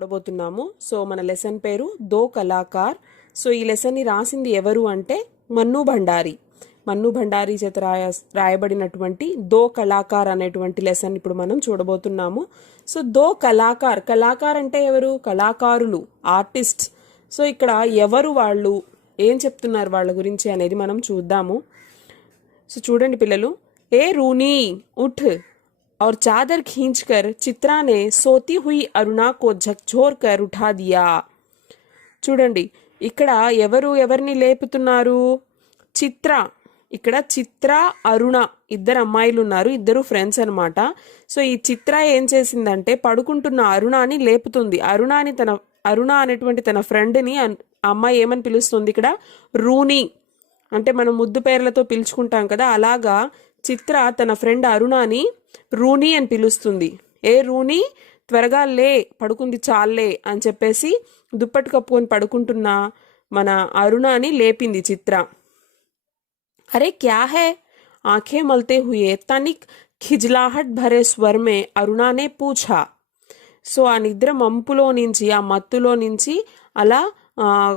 చూడబోతున్నాము. సో మన లెసన్ పేరు దో కళాకార్. సో ఈ లెసన్ ని రాసింది ఎవరు అంటే మన్ను భండారి. మన్ను భండారి చేత రాయబడినటువంటి దో కళాకార్ అనేటువంటి లెసన్ ఇప్పుడు మనం చూడబోతున్నాము. సో దో కళాకార్, కళాకార్ అంటే ఎవరు? కళాకారులు, ఆర్టిస్ట్. సో ఇక్కడ ఎవరు వాళ్ళు, ఏం చెప్తున్నారు వాళ్ళ గురించి అనేది మనం చూద్దాము. సో చూడండి పిల్లలు. ఏ रूनी उठ और चादर खींचकर चित्रा ने सोती हुई अरुणा को झकझोर कर उठा दिया. చూడండి ఇక్కడ ఎవరిని లేపుతున్నారు? చిత్ర. ఇక్కడ చిత్ర, అరుణ ఇద్దరు అమ్మాయిలు ఉన్నారు, ఇద్దరు ఫ్రెండ్స్ అనమాట. సో ఈ చిత్ర ఏం చేసిందంటే పడుకుంటున్న అరుణాని లేపుతుంది. అరుణ అనేటువంటి తన ఫ్రెండ్ని అమ్మాయి ఏమని పిలుస్తుంది ఇక్కడ? రూనీ. అంటే మనం ముద్దు పేర్లతో పిలుచుకుంటాం కదా, అలాగా చిత్ర తన ఫ్రెండ్ అరుణాని రూనీ అని పిలుస్తుంది. ఏ రూనీ, త్వరగా లే, పడుకుంది చాలే అని చెప్పేసి దుప్పటి కప్పుకొని పడుకుంటున్న మన అరుణాని లేపింది చిత్ర. अरे क्या है? आंखें मलते हुए तनिक खिजलाहट भरे स्वर में अरुणा ने पूछा. సో ఆ నిద్ర మంపులో నుంచి, ఆ మత్తులో నుంచి అలా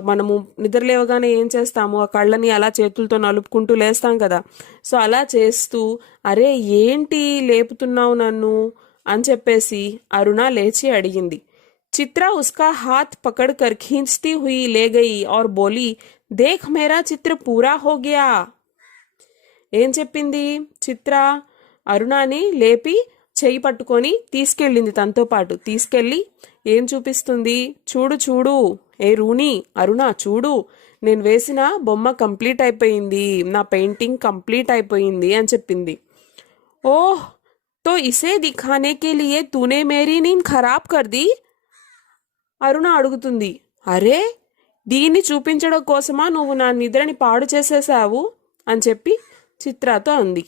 మనము నిద్రలేవగానే ఏం చేస్తాము? ఆ కళ్ళని అలా చేతులతో నలుపుకుంటూ లేస్తాం కదా. సో అలా చేస్తూ అరే ఏంటి లేపుతున్నావు నన్ను అని చెప్పేసి అరుణ లేచి అడిగింది. చిత్ర ఉస్కా హాత్ పకడ్ కర్ ఖీంచతీ హుయి లే గయి और बोली देख मेरा चित्र पूरा हो गया. ఏం చెప్పింది? చిత్ర అరుణాని లేపి చెయ్యి పట్టుకొని తీసుకెళ్ళింది. తనతో పాటు తీసుకెళ్ళి ఏం చూపిస్తుంది? చూడు చూడు, ఏ రూనీ, అరుణ చూడు, నేను వేసిన బొమ్మ కంప్లీట్ అయిపోయింది, నా పెయింటింగ్ కంప్లీట్ అయిపోయింది అని చెప్పింది. ఓహ్ తో ఇసే దిఖానే కే లియే తూనే మేరీ నీంద్ ఖరాబ్ కర్ ది. అరుణ అడుగుతుంది. అరే దీన్ని చూపించడం కోసమా నువ్వు నా నిద్రని పాడు చేసేసావు అని చెప్పి చిత్రతో అంది.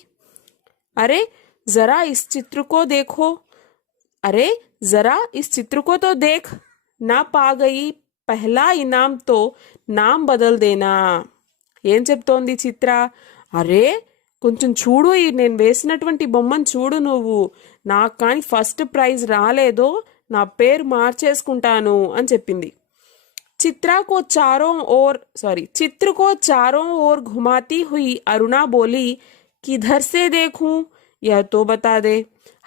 అరే జరా ఇస్ చిత్ర కో దేఖో, అరే జరా ఇస్ చిత్ర కో తో దేఖ్, నా పాగయి పహలా ఇనామ్ తో నామ్ బదల్ దేనా. ఏం చెప్తోంది చిత్ర? అరే కొంచెం చూడు, నేను వేసినటువంటి బొమ్మను చూడు నువ్వు, నాకు కానీ ఫస్ట్ ప్రైజ్ రాలేదో నా పేరు మార్చేసుకుంటాను అని చెప్పింది. चित्र को चारों ओर घुमाती हुई अरुणा बोली किधर से देखूं, यह तो बता दे.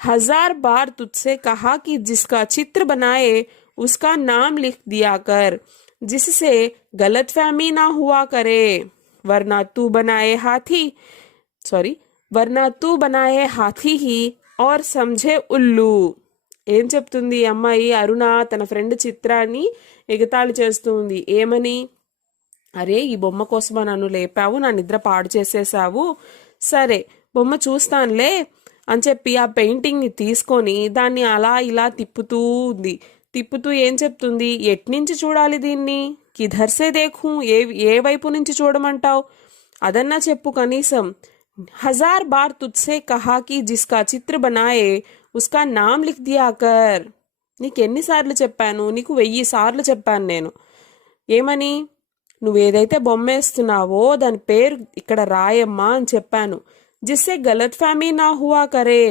1000 बार तुझसे कहा कि जिसका चित्र बनाए उसका नाम लिख दिया कर, जिससे गलतफहमी ना हुआ करे, वरना तू बनाए हाथी ही और समझे उल्लू. ఏం చెప్తుంది అమ్మాయి? అరుణ తన ఫ్రెండ్ చిత్రాన్ని ఎగతాళి చేస్తుంది. ఏమని? అరే ఈ బొమ్మ కోసమా నన్ను లేపావు, నా నిద్ర పాడు చేసేసావు, సరే బొమ్మ చూస్తానులే అని చెప్పి ఆ పెయింటింగ్ని తీసుకొని దాన్ని అలా ఇలా తిప్పుతూ ఉంది. తిప్పుతూ ఏం చెప్తుంది? ఎట్నుంచి చూడాలి దీన్ని? కిధర్సే దేఖు, ఏ వైపు నుంచి చూడమంటావు అదన్నా చెప్పు కనీసం. 1000 बार तुझसे कहा कि जिसका चित्र बनाए उसका नाम लिख दिया कर. నీకు ఎన్నిసార్లు చెప్పాను? నీకు 1000 సార్లు చెప్పాను నేను. ఏమని? నువ్వు ఏదైతే బొమ్మ వేస్తున్నావో దాని పేరు ఇక్కడ రాయమ్మా అని చెప్పాను. జిస్సే గలత్ ఫహమీ నా హువా కరే,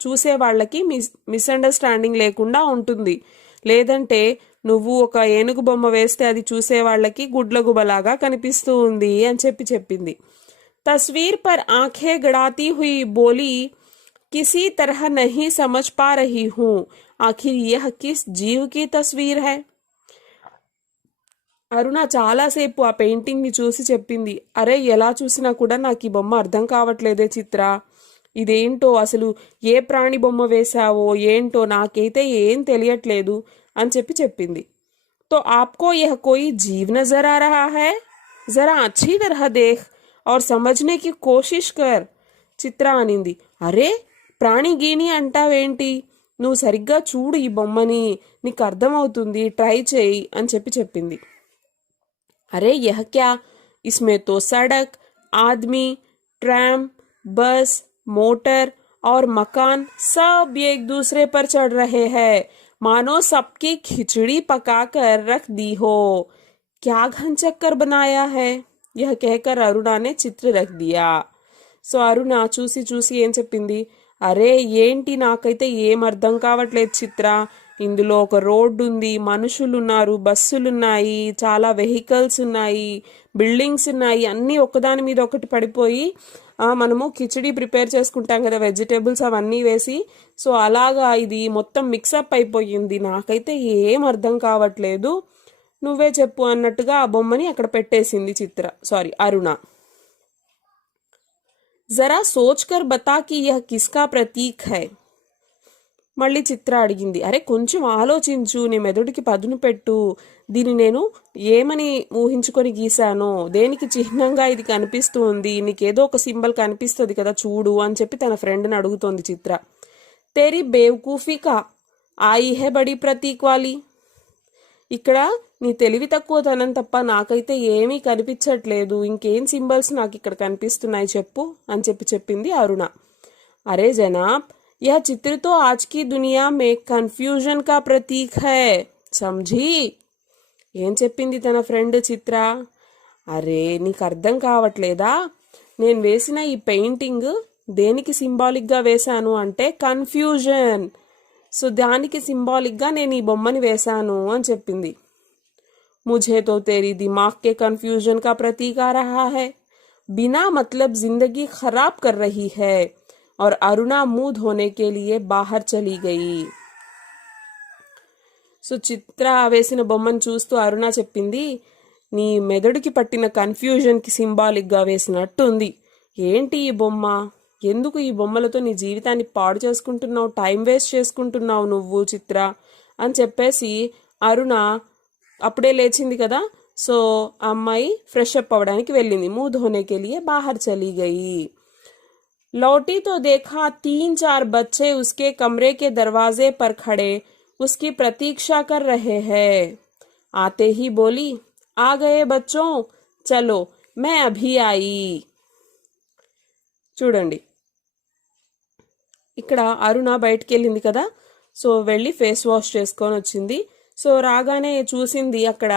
చూసే వాళ్ళకి మిస్అండర్స్టాండింగ్ లేకుండా ఉంటుంది. లేదంటే నువ్వు ఒక ఏనుగు బొమ్మ వేస్తే అది చూసే వాళ్ళకి గుడ్లగుబలాగా కనిపిస్తూ ఉంది అని చెప్పింది. तस्वीर पर आंखें गड़ाती हुई बोली किसी तरह नहीं समझ पा रही हूं, आखिर यह किस जीव की तस्वीर है. అరుణ చాలాసేపు ఆ పెయింటింగ్ ని చూసి చెప్పింది. అరే ఎలా చూసినా కూడా నాకు ఈ బొమ్మ అర్థం కావట్లేదే చిత్ర, ఇదేంటో, అసలు ఏ ప్రాణి బొమ్మ వేశావో ఏంటో నాకైతే ఏం తెలియట్లేదు అని చెప్పింది. तो आपको यह कोई जीव नजर आ रहा है, जरा अच्छी तरह देख और समझने की कोशिश कर. చిత్ర అనింది. అరే ప్రాణి గీని అంటావేంటి, నువ్వు సరిగ్గా చూడు ఈ బొమ్మని, నీకు అర్థమవుతుంది, ట్రై చేయి అని చెప్పింది. అరే యహ క్యా, ఇస్మే తో సడక్, ఆద్మీ, ट्रैम, बस, मोटर और मकान सब एक दूसरे पर चढ़ रहे हैं, मानो सबकी खिचड़ी पकाकर रख दी हो. क्या घन चक्कर बनाया है. यह कहकर अरुणा ने चित्र रख दिया. సో అరుణ చూసి ఏం చెప్పింది? అరే ఏంటి నాకైతే ఏం అర్థం కావట్లేదు చిత్ర, ఇందులో ఒక రోడ్డు ఉంది, మనుషులు ఉన్నారు, బస్సులు ఉన్నాయి, చాలా వెహికల్స్ ఉన్నాయి, బిల్డింగ్స్ ఉన్నాయి, అన్నీ ఒకదాని మీద ఒకటి పడిపోయి మనము కిచిడి ప్రిపేర్ చేసుకుంటాం కదా వెజిటేబుల్స్ అవన్నీ వేసి, సో అలాగా ఇది మొత్తం మిక్సప్ అయిపోయింది. నాకైతే ఏం అర్థం కావట్లేదు, నువ్వే చెప్పు అన్నట్టుగా ఆ బొమ్మని అక్కడ పెట్టేసింది అరుణ. జరా సోచ్ కర్ బతా కి యహ్ కిస్కా ప్రతీక్ హై. మళ్ళీ చిత్ర అడిగింది, అరే కొంచెం ఆలోచించు, నీ మెదడుకి పదును పెట్టు, దీన్ని నేను ఏమని ఊహించుకొని గీశాను, దేనికి చిహ్నంగా ఇది కనిపిస్తూ ఉంది, నీకేదో ఒక సింబల్ కనిపిస్తుంది కదా చూడు అని చెప్పి తన ఫ్రెండ్ని అడుగుతోంది చిత్ర. తేరీ బేవకూఫీ కా ఆయి హే బడి ప్రతీక్ వాలి. ఇక్కడ నీ తెలివి తక్కువతనం తప్ప నాకైతే ఏమీ కనిపించట్లేదు, ఇంకేం సింబల్స్ నాకు ఇక్కడ కనిపిస్తున్నాయి చెప్పు అని చెప్పింది అరుణ. అరే జనాబ్, यह चित्र तो आज की दुनिया में कन्फ्यूजन का प्रतीक है, समझी. ఏం చెప్పింది తన ఫ్రెండ్ చిత్ర. అరే నీకు అర్థం కావట్లేదా, నేను వేసిన ఈ పెయింటింగ్ దేనికి సింబాలిక్గా వేశాను అంటే కన్ఫ్యూజన్, సో దానికి సింబాలిక్గా నేను ఈ బొమ్మని వేశాను అని చెప్పింది. मुझे तो तेरी दिमाग के कन्फ्यूजन का प्रतीक आ रहा है, बिना मतलब जिंदगी खराब कर रही है. और अरुणा मुंह धोने के लिए बाहर चली गई. సో చిత్ర వేసిన బొమ్మను చూస్తూ అరుణ చెప్పింది, నీ మెదడుకి పట్టిన కన్ఫ్యూజన్కి సింబాలిక్గా వేసినట్టుంది. ఏంటి ఈ బొమ్మ, ఎందుకు ఈ బొమ్మలతో నీ జీవితాన్ని పాడు చేసుకుంటున్నావు, టైం వేస్ట్ చేసుకుంటున్నావు నువ్వు చిత్ర అని చెప్పేసి అరుణ అప్పుడే లేచింది కదా, సో ఆ అమ్మాయి ఫ్రెష్ అప్ అవ్వడానికి వెళ్ళింది. मुंह धोने के लिए बाहर चली गई. लौटी तो देखा 3-4 बच्चे उसके कमरे के दरवाजे पर खड़े उसकी प्रतीक्षा कर रहे हैं. आते ही बोली, आ गए बच्चों, चलो मैं अभी आई. చూడండి, ఇక్కడ అరుణ బయటికి వెళ్ళింది కదా, సో వెళ్ళి ఫేస్ వాష్ చేసుకొని వచ్చింది. సో రాగానే చూసింది అక్కడ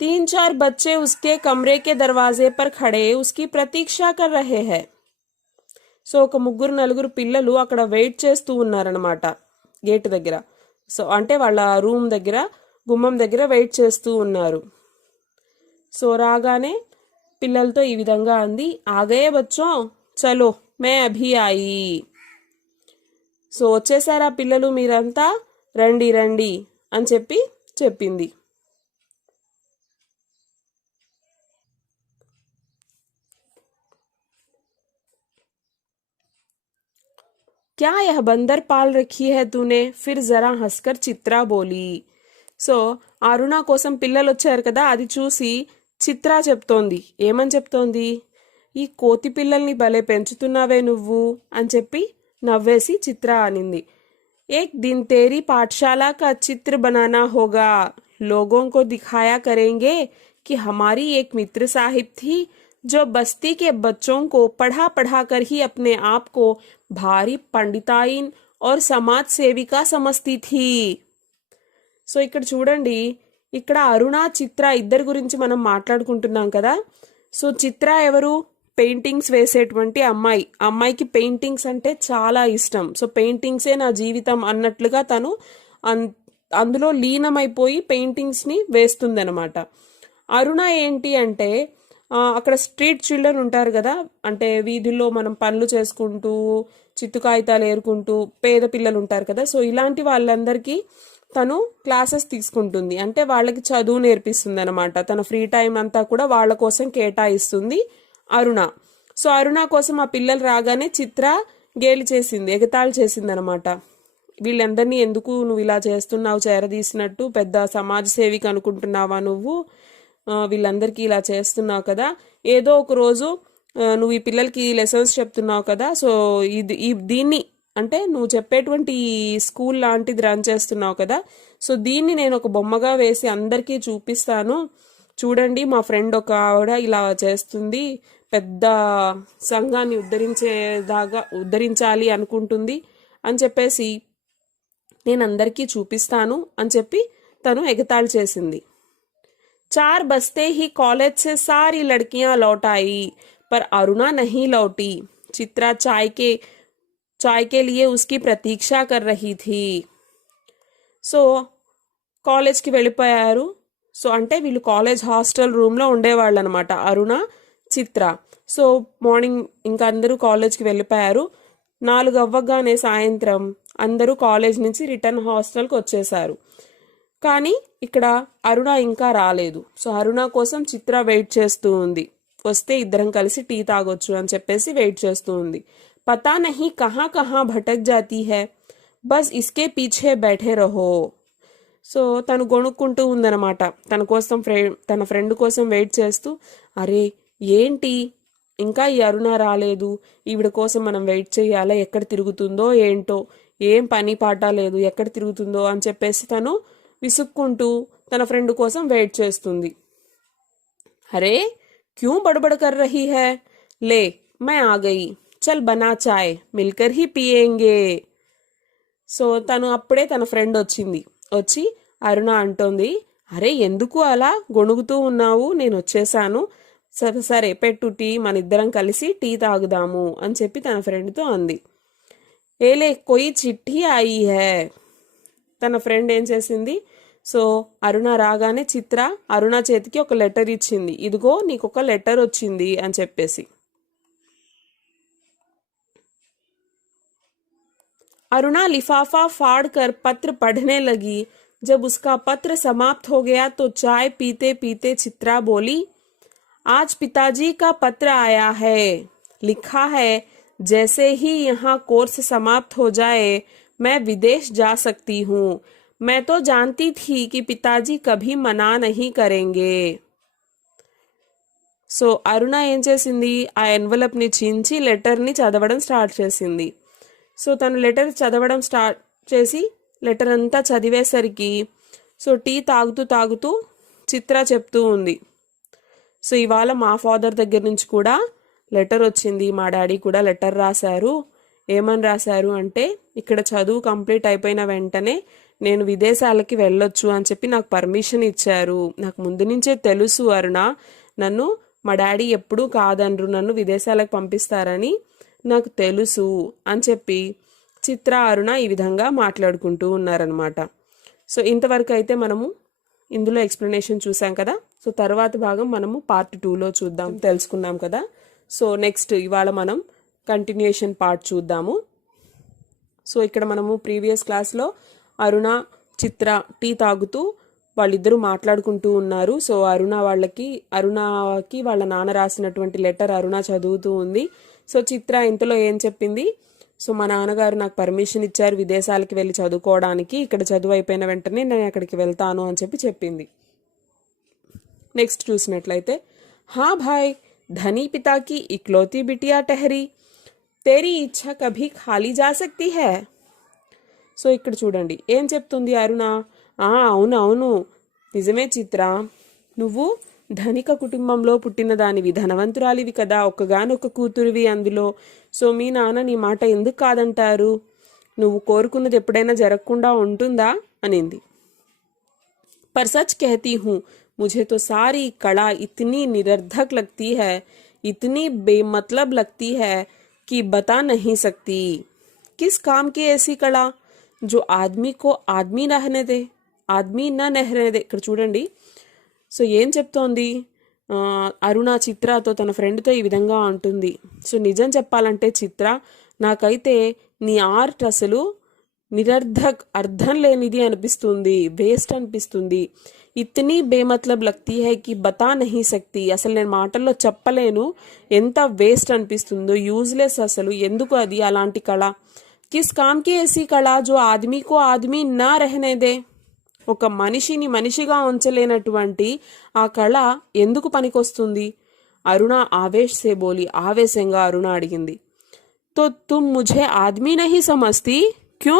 3-4 बच्चे उसके कमरे के दरवाजे पर खड़े उसकी प्रतीक्षा कर रहे हैं. సో ఒక 3-4 పిల్లలు అక్కడ వెయిట్ చేస్తూ ఉన్నారనమాట గేట్ దగ్గర. సో అంటే వాళ్ళ రూమ్ దగ్గర, గుమ్మం దగ్గర వెయిట్ చేస్తూ ఉన్నారు. సో రాగానే పిల్లలతో ఈ విధంగా అంది, ఆగయే బచ్చో చలో మే అభి ఆయి. సో వచ్చేసారా పిల్లలు మీరంతా, రండి రండి అని చెప్పింది. क्या यह बंदर पाल रखी है तूने, फिर जरा हंसकर चित्रा बोली. సో అరుణ కోసం పిల్లలు వచ్చారు కదా, అది చూసి చిత్ర చెప్తోంది. ఏమని చెప్తోంది, ఈ కోతి పిల్లల్ని భలే పెంచుతున్నావే నువ్వు అని చెప్పి నవ్వేసి చిత్ర అనింది. एक दिन तेरी पाठशाला का चित्र बनाना होगा, लोगों को दिखाया करेंगे कि हमारी एक मित्र साहिब थी जो बस्ती के बच्चों को पढ़ा पढ़ा कर ही अपने आप को भारी पंडिताइन और समाज सेविका समझती थी. సో ఇక్కడ చూడండి, ఇక్కడ అరుణ చిత్ర ఇద్దరి గురించి మనం మాట్లాడుకుంటున్నాం కదా. సో చిత్ర ఎవరు, పెయింటింగ్స్ వేసేటువంటి అమ్మాయి. అమ్మాయికి పెయింటింగ్స్ అంటే చాలా ఇష్టం. సో పెయింటింగ్సే నా జీవితం అన్నట్లుగా తను అందులో లీనమైపోయి పెయింటింగ్స్ని వేస్తుందనమాట. అరుణ ఏంటి అంటే అక్కడ స్ట్రీట్ చిల్డ్రన్ ఉంటారు కదా, అంటే వీధుల్లో మనం పనులు చేసుకుంటూ చిత్తు కాగితాలు ఏరుకుంటూ పేద పిల్లలు ఉంటారు కదా, సో ఇలాంటి వాళ్ళందరికీ తను క్లాసెస్ తీసుకుంటుంది. అంటే వాళ్ళకి చదువు నేర్పిస్తుంది అనమాట. తన ఫ్రీ టైం అంతా కూడా వాళ్ళ కోసం కేటాయిస్తుంది అరుణ. సో అరుణ కోసం ఆ పిల్లలు రాగానే చిత్ర గేలి చేసింది, ఎగతాళి చేసింది అనమాట. వీళ్ళందరినీ ఎందుకు నువ్వు ఇలా చేస్తున్నావు, చేరదీసినట్టు, పెద్ద సమాజ సేవిక అనుకుంటున్నావా నువ్వు, వీళ్ళందరికీ ఇలా చేస్తున్నావు కదా, ఏదో ఒక రోజు నువ్వు ఈ పిల్లలకి లెసన్స్ చెప్తున్నావు కదా, సో దీన్ని అంటే నువ్వు చెప్పేటువంటి స్కూల్ లాంటిది రన్ చేస్తున్నావు కదా, సో దీన్ని నేను ఒక బొమ్మగా వేసి అందరికీ చూపిస్తాను, చూడండి మా ఫ్రెండ్ ఒక ఆవిడ ఇలా చేస్తుంది, పెద్ద సంఘాన్ని ఉద్ధరించాలి అనుకుంటుంది అని చెప్పేసి నేను అందరికీ చూపిస్తాను అని చెప్పి తను ఎగతాళి చేసింది. 4 बजते ही कॉलेज से सारी लड़कियां लौट आई पर अरुणा नहीं लौटी. चित्रा चाय के लिए उसकी प्रतीक्षा कर रही थी. సో కాలేజ్కి వెళ్ళిపోయారు. సో అంటే వీళ్ళు కాలేజ్ హాస్టల్ రూమ్లో ఉండేవాళ్ళు అనమాట, అరుణ, చిత్ర. సో మార్నింగ్ ఇంకా అందరూ కాలేజ్కి వెళ్ళిపోయారు. 4 అవ్వగానే సాయంత్రం అందరూ కాలేజ్ నుంచి రిటర్న్ హాస్టల్కి వచ్చేసారు. కానీ ఇక్కడ అరుణ ఇంకా రాలేదు. సో అరుణ కోసం చిత్ర వెయిట్ చేస్తూ ఉంది. వస్తే ఇద్దరం కలిసి టీ తాగొచ్చు అని చెప్పేసి వెయిట్ చేస్తూ ఉంది. పతా నహీ కహా కహా భటక్ జాతీ హై, బస్ ఇస్కే పీछे बैठे रहो. సో తను గొణుక్కుంటూ ఉందన్నమాట, తన ఫ్రెండ్ కోసం వెయిట్ చేస్తూ. అరే ఏంటి ఇంకా ఈ అరుణ రాలేదు, ఈవిడ కోసం మనం వెయిట్ చేయాలా, ఎక్కడ తిరుగుతుందో ఏంటో, ఏం పని పాట లేదు, ఎక్కడ తిరుగుతుందో అని చెప్పేసి తను విసుక్కుంటూ తన ఫ్రెండ్ కోసం వెయిట్ చేస్తుంది. అరే క్యూ బడబడ కర్ రహీ హై, లే మై ఆ గయి, చల్ బనా చాయ్ మిల్కర్ హీ పియేంగే. సో తను అప్పుడే తన ఫ్రెండ్ వచ్చి అరుణ అంటోంది, అరే ఎందుకు అలా గొణుగుతూ ఉన్నావు, నేను వచ్చేసాను, సరే సరే పెట్టు టీ, మన ఇద్దరం కలిసి టీ తాగుదాము అని చెప్పి తన ఫ్రెండ్తో అంది. ఏలే కొయి చిట్టి ఆయి హై. తన ఫ్రెండ్ ఏం చేసింది, సో అరుణ రాగానే చిత్ర అరుణ చేతికి ఒక లెటర్ ఇచ్చింది. ఇదిగో నీకు ఒక లెటర్ వచ్చింది అని చెప్పేసి. अरुणा लिफाफा फाड़ कर पत्र पढ़ने लगी. जब उसका पत्र समाप्त हो गया तो चाय पीते पीते चित्रा बोली, आज पिताजी का पत्र आया है. लिखा है जैसे ही यहाँ कोर्स समाप्त हो जाए मैं विदेश जा सकती हूँ. मैं तो जानती थी कि पिताजी कभी मना नहीं करेंगे. సో అరుణ ఏం చేసింది, ఆ ఎన్వలప్ని చించి లెటర్ని చదవడం స్టార్ట్ చేసింది. సో తను లెటర్ చదవడం స్టార్ట్ చేసి లెటర్ అంతా చదివేసరికి సో టీ తాగుతూ చిత్ర చెప్తూ ఉంది, సో ఇవాళ మా ఫాదర్ దగ్గర నుంచి కూడా లెటర్ వచ్చింది, మా డాడీ కూడా లెటర్ రాశారు. ఏమని రాశారు అంటే, ఇక్కడ చదువు కంప్లీట్ అయిపోయిన వెంటనే నేను విదేశాలకి వెళ్ళొచ్చు అని చెప్పి నాకు పర్మిషన్ ఇచ్చారు. నాకు ముందు నుంచే తెలుసు అరుణ, నన్ను మా డాడీ ఎప్పుడూ కాదనరు, నన్ను విదేశాలకు పంపిస్తారని నాకు తెలుసు అని చెప్పి చిత్ర అరుణ ఈ విధంగా మాట్లాడుకుంటూ ఉన్నారనమాట. సో ఇంతవరకు అయితే మనము ఇందులో ఎక్స్ప్లెనేషన్ చూసాం కదా. సో తర్వాత భాగం మనము పార్ట్ 2లో చూద్దాం, తెలుసుకున్నాం కదా. సో నెక్స్ట్ ఇవాళ మనం కంటిన్యూషన్ పార్ట్ చూద్దాము. సో ఇక్కడ మనము ప్రీవియస్ క్లాస్లో అరుణ చిత్ర టీ తాగుతూ వాళ్ళిద్దరూ మాట్లాడుకుంటూ ఉన్నారు. సో అరుణకి వాళ్ళ నాన్న రాసినటువంటి లెటర్ అరుణ చదువుతూ ఉంది. సో చిత్ర ఇంతలో ఏం చెప్పింది, సో మా నాన్నగారు నాకు పర్మిషన్ ఇచ్చారు విదేశాలకి వెళ్ళి చదువుకోవడానికి, ఇక్కడ చదువు అయిపోయిన వెంటనే నేను అక్కడికి వెళ్తాను అని చెప్పింది. నెక్స్ట్ చూసినట్లయితే, హా భాయ్ ధనీ పితాకి ఇక్లోతి బిటియా టెహరీ, తేరీ ఇచ్ఛా కభీ ఖాళీ జా సక్తి హై. సో ఇక్కడ చూడండి ఏం చెప్తుంది అరుణ, అవును నిజమే చిత్ర, నువ్వు ధనిక కుటుంబంలో పుట్టిన దానివి, ధనవంతురాలివి కదా, ఒక్కగానొక్క కూతురివి అందులో. సో మీ నాన్న నీ మాట ఎందుకు కాదంటారు, నువ్వు కోరుకున్నది ఎప్పుడైనా జరగకుండా ఉంటుందా అనింది. పర్ సచ్ कहती हूँ मुझे तो सारी कला इतनी निरर्थक लगती है, इतनी बेमतलब लगती है कि बता नहीं सकती. किस काम की ऐसी कला जो आदमी को आदमी रहने दे, ఆద్మీ నా నెహ్రేదే. ఇక్కడ చూడండి, సో ఏం చెప్తోంది అరుణ చిత్రతో, తన ఫ్రెండ్తో ఈ విధంగా అంటుంది. సో నిజం చెప్పాలంటే చిత్ర, నాకైతే నీ ఆర్ట్ అసలు నిరర్ధక్, అర్థం లేనిది అనిపిస్తుంది, వేస్ట్ అనిపిస్తుంది. ఇతనీ బేమతలబ్ లగ్తీ హై కి బతా నహీ సక్తి, అసలు నేను మాటల్లో చెప్పలేను ఎంత వేస్ట్ అనిపిస్తుందో, యూజ్లెస్, అసలు ఎందుకు అది అలాంటి కళ. కిస్ కామ్ కి ఏసీ కళ జో ఆద్మీ కో ఆద్మీ నా రహనే దే, ఒక మనిషిని మనిషిగా ఉంచలేనటువంటి ఆ కళ ఎందుకు పనికొస్తుంది. అరుణ ఆవేశంగా అరుణ అడిగింది. తో తుమ్ ముఝే ఆద్మీ నహీ సమజ్తీ క్యూ.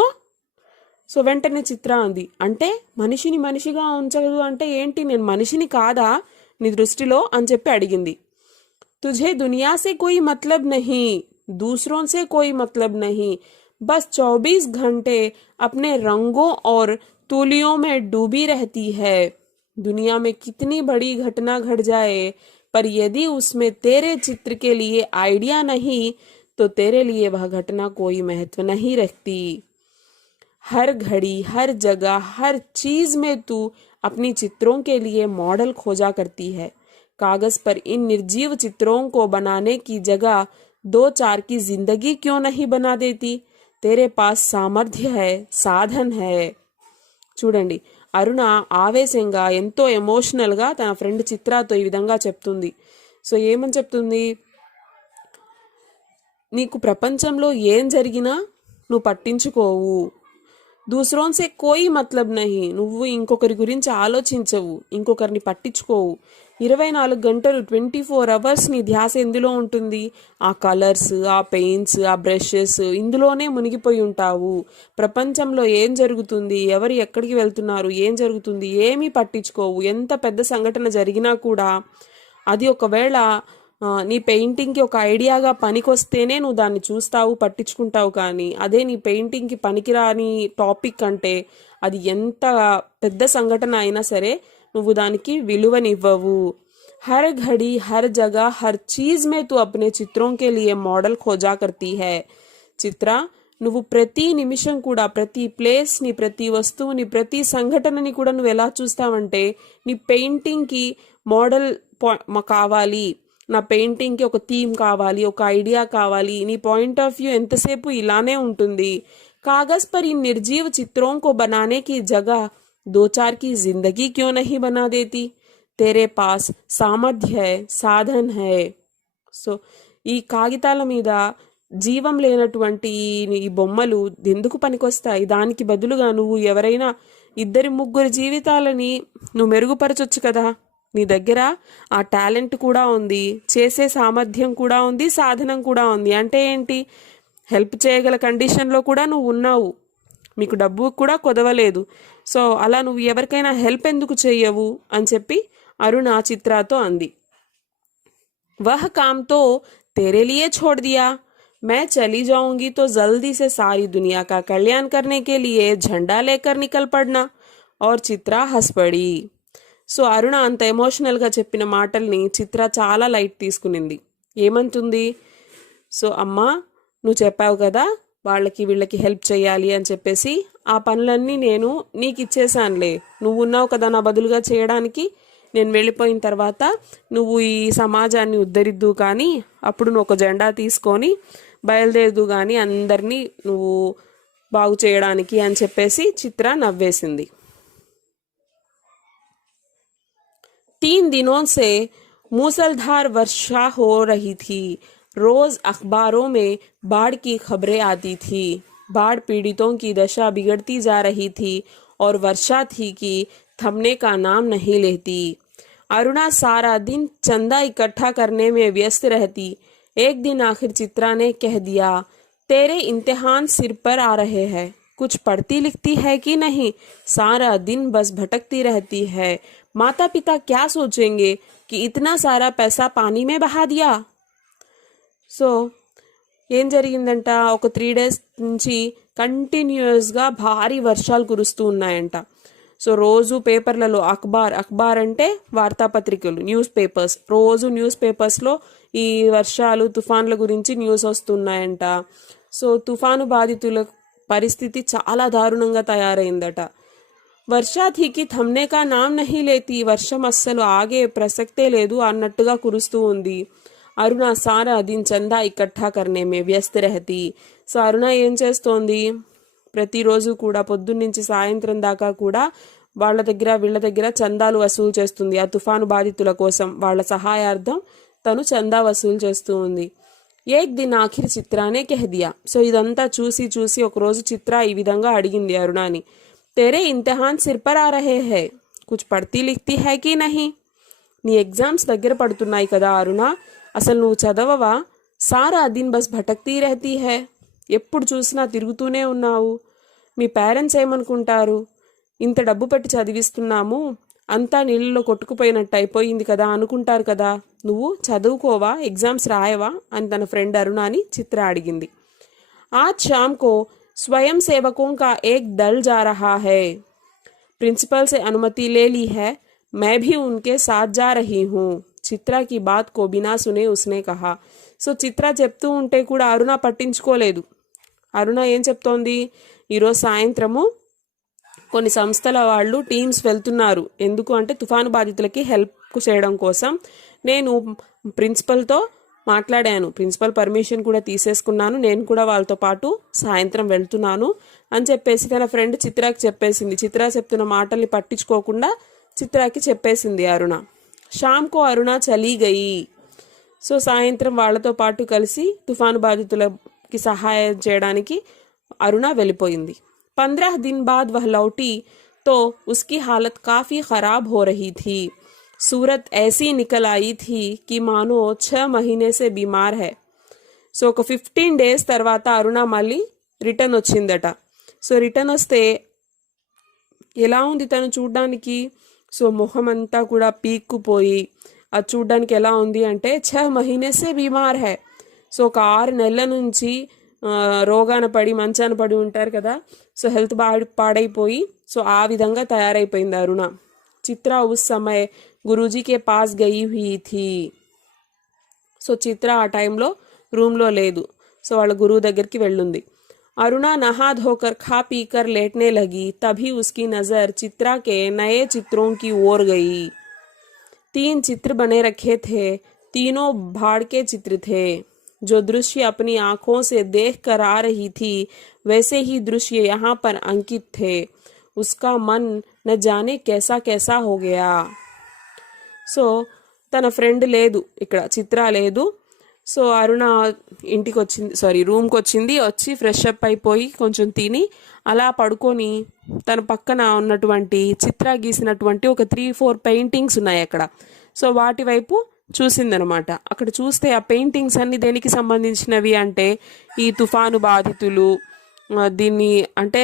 సో వెంటనే చిత్ర అంది, అంటే మనిషిని మనిషిగా ఉంచదు అంటే ఏంటి, నేను మనిషిని కాదా నీ దృష్టిలో అని చెప్పి అడిగింది. తుఝే దునియా సే కోయి మతలబ్ నహీ, दूसरों से कोई मतलब नहीं, बस 24 घंटे अपने रंगों और तूलियों में डूबी रहती है. दुनिया में कितनी बड़ी घटना घट जाए, पर यदि उसमें तेरे चित्र के लिए आइडिया नहीं तो तेरे लिए वह घटना कोई महत्व नहीं रखती. हर घड़ी हर जगह हर चीज में तू अपनी चित्रों के लिए मॉडल खोजा करती है। कागज पर इन निर्जीव चित्रों को बनाने की जगह दो चार की जिंदगी क्यों नहीं बना देती? तेरे पास సామర్థ్య है సాధన్ है। చూడండి, అరుణ ఆవేశంగా ఎంతో ఎమోషనల్గా తన ఫ్రెండ్ చిత్రతో ఈ విధంగా చెప్తుంది. సో ఏమని చెప్తుంది? నీకు ప్రపంచంలో ఏం జరిగినా నువ్వు పట్టించుకోవు. దూసరోं से कोई मतलब नहीं. నువ్వు ఇంకొకరి గురించి ఆలోచించవు, ఇంకొకరిని పట్టించుకోవు. 24 గంటలు 24 అవర్స్ నీ ధ్యాస ఎందులో ఉంటుంది? ఆ కలర్స్, ఆ పెయింట్స్, ఆ బ్రషెస్, ఇందులోనే మునిగిపోయి ఉంటావు. ప్రపంచంలో ఏం జరుగుతుంది, ఎవరు ఎక్కడికి వెళ్తున్నారు, ఏం జరుగుతుంది ఏమీ పట్టించుకోవు. ఎంత పెద్ద సంఘటన జరిగినా కూడా అది ఒకవేళ నీ పెయింటింగ్కి ఒక ఐడియాగా పనికొస్తేనే నువ్వు దాన్ని చూస్తావు, పట్టించుకుంటావు. కానీ అదే నీ పెయింటింగ్కి పనికిరాని టాపిక్ అంటే అది ఎంత పెద్ద సంఘటన అయినా సరే నువ్వు దానికి విలువనివ్వవు. हर घड़ी हर जगह हर चीज में तू अपने चित्रों के लिए मॉडल खोजा करती है. చిత్ర, నువ్వు ప్రతి నిమిషం కూడా ప్రతి ప్లేస్ని, ప్రతి వస్తువుని, ప్రతి సంఘటనని కూడా నువ్వు ఎలా చూస్తావంటే నీ పెయింటింగ్కి మోడల్ కావాలి, నా పెయింటింగ్కి ఒక థీమ్ కావాలి, ఒక ఐడియా కావాలి. నీ పాయింట్ ఆఫ్ వ్యూ ఎంతసేపు ఇలానే ఉంటుంది. कागज पर इन निर्जीव चित्रों को बनाने की जगह दो चार की जिंदगी क्यों नहीं बना देती? तेरे पास సామర్థ్య है సాధన్ है. సో ఈ కాగితాల మీద జీవం లేనటువంటి ఈ బొమ్మలు ఎందుకు పనికొస్తాయి? దానికి బదులుగా నువ్వు ఎవరైనా 2-3 జీవితాలని నువ్వు మెరుగుపరచొచ్చు కదా. నీ దగ్గర ఆ టాలెంట్ కూడా ఉంది, చేసే సామర్థ్యం కూడా ఉంది, సాధనం కూడా ఉంది. అంటే ఏంటి? హెల్ప్ చేయగల కండిషన్లో కూడా నువ్వు ఉన్నావు, మీకు డబ్బు కూడా కొదవలేదు. సో అలా నువ్వు ఎవరికైనా హెల్ప్ ఎందుకు చెయ్యవు అని చెప్పి అరుణ చిత్రతో అంది. వహ్ కామ్ తో तेरे लिए छोड़ दिया. मैं चली जाऊंगी तो जल्दी से सारी दुनिया का कल्याण करने के लिए झंडा लेकर निकल पड़ना. और చిత్ర हंस पड़ी. సో అరుణ అంత ఎమోషనల్గా చెప్పిన మాటల్ని చిత్ర చాలా లైట్ తీసుకునింది. ఏమంటుంది? సో అమ్మా, నువ్వు చెప్పావు కదా వాళ్ళకి వీళ్ళకి హెల్ప్ చేయాలి అని చెప్పేసి, ఆ పనులన్నీ నేను నీకు ఇచ్చేసానులే. నువ్వు ఉన్నావు కదా నా బదులుగా చేయడానికి. నేను వెళ్ళిపోయిన తర్వాత నువ్వు ఈ సమాజాన్ని ఉద్ధరిద్దు కానీ, అప్పుడు నువ్వు ఒక జెండా తీసుకొని బయలుదేరదు కానీ అందరినీ నువ్వు బాగు చేయడానికి అని చెప్పేసి చిత్ర నవ్వేసింది. 3 दिनों से मूसलधार वर्षा हो रही थी. रोज अखबारों में बाढ़ की खबरें आती थी. बाढ़ पीड़ितों की दशा बिगड़ती जा रही थी और वर्षा थी कि थमने का नाम नहीं लेती. अरुणा सारा दिन चंदा इकट्ठा करने में व्यस्त रहती. एक दिन आखिर चित्रा ने कह दिया, तेरे इम्तिहान सिर पर आ रहे हैं, कुछ पढ़ती लिखती है कि नहीं? सारा दिन बस भटकती रहती है. माता पिता क्या सोचेंगे कि इतना सारा पैसा पानी में बहा दिया. సో ఏం జరిగిందంట, ఒక 3 days నుంచి కంటిన్యూస్గా భారీ వర్షాలు కురుస్తూ ఉన్నాయంట. సో రోజు పేపర్లలో అఖబార్ అంటే వార్తాపత్రికలు, న్యూస్ పేపర్స్, రోజు న్యూస్ పేపర్స్లో ఈ వర్షాలు తుఫాన్ల గురించి న్యూస్ వస్తున్నాయంట. సో తుఫాను బాధితుల పరిస్థితి చాలా దారుణంగా తయారైందట. వర్షా థీకి థమ్నే కా నామ్ నహీ లేతి, వర్షం అస్సలు ఆగే ప్రసక్తే లేదు అన్నట్టుగా కురుస్తూ ఉంది. అరుణ సారా దిన్ చందా ఇకట్టా కర్నే మే వ్యస్త రహతి. సో అరుణ ఏం చేస్తోంది? ప్రతిరోజు కూడా పొద్దున్నుంచి సాయంత్రం దాకా కూడా వాళ్ళ దగ్గర వీళ్ళ దగ్గర చందాలు వసూలు చేస్తుంది. ఆ తుఫాను బాధితుల కోసం వాళ్ళ సహాయార్థం తను చందా వసూలు చేస్తూ ఉంది. ఏక్ దిన్ ఆఖిర్ చిత్రానే కహ్ దియా. సో ఇదంతా చూసి చూసి ఒకరోజు చిత్ర ఈ విధంగా అడిగింది అరుణాని, तेरे इम्तिहान सिर पर आ रहे हैं, कुछ पढ़ती लिखती है कि नहीं? నీ ఎగ్జామ్స్ దగ్గర పడుతున్నాయి కదా అరుణ, అసలు నువ్వు చదవవా? సారా దిన్ బస్ భటక్తీ రహతీ హై, ఎప్పుడు చూసినా తిరుగుతూనే ఉన్నావు. మీ పేరెంట్స్ ఏమనుకుంటారు? ఇంత డబ్బు పెట్టి చదివిస్తున్నాము, అంతా నీళ్ళలో కొట్టుకుపోయినట్టు అయిపోయింది కదా అనుకుంటారు కదా. నువ్వు చదువుకోవా, ఎగ్జామ్స్ రాయవా అని తన ఫ్రెండ్ అరుణాని చిత్ర అడిగింది. आज शाम को स्वयं सेवकों का एक दल जा रहा है. प्रिंसिपल से अनुमति ले ली है, मैं भी उनके साथ जा रही हूँ. చిత్ర की बात को बिना सुने उसने कहा. సో చిత్ర చెప్తూ ఉంటే కూడా అరుణ పట్టించుకోలేదు. అరుణ ఏం చెప్తోంది, ఈరోజు సాయంత్రము కొన్ని సంస్థల వాళ్ళు టీమ్స్ వెళ్తున్నారు. ఎందుకు అంటే తుఫాను బాధితులకి హెల్ప్ చేయడం కోసం. నేను ప్రిన్సిపల్తో మాట్లాడాను, ప్రిన్సిపల్ పర్మిషన్ కూడా తీసేసుకున్నాను, నేను కూడా వాళ్ళతో పాటు సాయంత్రం వెళ్తున్నాను అని చెప్పేసి తన ఫ్రెండ్ చిత్రాకి చెప్పేసింది. చిత్ర చెప్తున్న మాటల్ని పట్టించుకోకుండా చిత్రాకి చెప్పేసింది అరుణ. షామ్కో అరుణ చలీ గయి. సో సాయంత్రం వాళ్ళతో పాటు కలిసి తుఫాను బాధితులకి సహాయం చేయడానికి అరుణ వెళ్ళిపోయింది. 15 दिन बाद वह लौटी तो उसकी हालत काफ़ी ख़राब हो रही थी. सूरत ऐसी निकल आई थी कि मानो 6 महीने से बीमार है. సో ఒక 15 days తర్వాత అరుణ మళ్ళీ రిటర్న్ వచ్చిందట. సో రిటర్న్ వస్తే ఎలా ఉంది తను చూడ్డానికి, సో మొహం అంతా కూడా పీక్కుపోయి అది చూడ్డానికి ఎలా ఉంది అంటే 6 महीने से बीमार है. సో ఒక 6 నెలల నుంచి రోగాన పడి మంచాన పడి ఉంటారు కదా, సో హెల్త్ పాడైపోయి సో ఆ విధంగా తయారైపోయింది అరుణ. చిత్ర ఉస్ సమయ గురూజీ కే పాస్ గయి హుయి థీ. సో చిత్ర ఆ టైంలో రూమ్లో లేదు, సో వాళ్ళ గురువు దగ్గరికి వెళ్ళుంది. अरुणा नहा धोकर खा पी कर लेटने लगी, तभी उसकी नज़र चित्रा के नए चित्रों की ओर गई. 3 चित्र बने रखे थे, तीनों भाड़ के चित्र थे. जो दृश्य अपनी आंखों से देख कर आ रही थी वैसे ही दृश्य यहाँ पर अंकित थे. उसका मन न जाने कैसा कैसा हो गया. సో తన ఫ్రెండ్ లేదు ఇక్కడ, చిత్ర లేదు. సో అరుణ ఇంటికి వచ్చింది, రూమ్కి వచ్చింది. వచ్చి ఫ్రెష్ అప్ అయిపోయి కొంచెం తిని అలా పడుకొని తన పక్కన ఉన్నటువంటి చిత్ర గీసినటువంటి ఒక 3-4 పెయింటింగ్స్ ఉన్నాయి అక్కడ. సో వాటి వైపు చూసిందనమాట. అక్కడ చూస్తే ఆ పెయింటింగ్స్ అన్ని దేనికి సంబంధించినవి అంటే ఈ తుఫాను బాధితులు, దీన్ని అంటే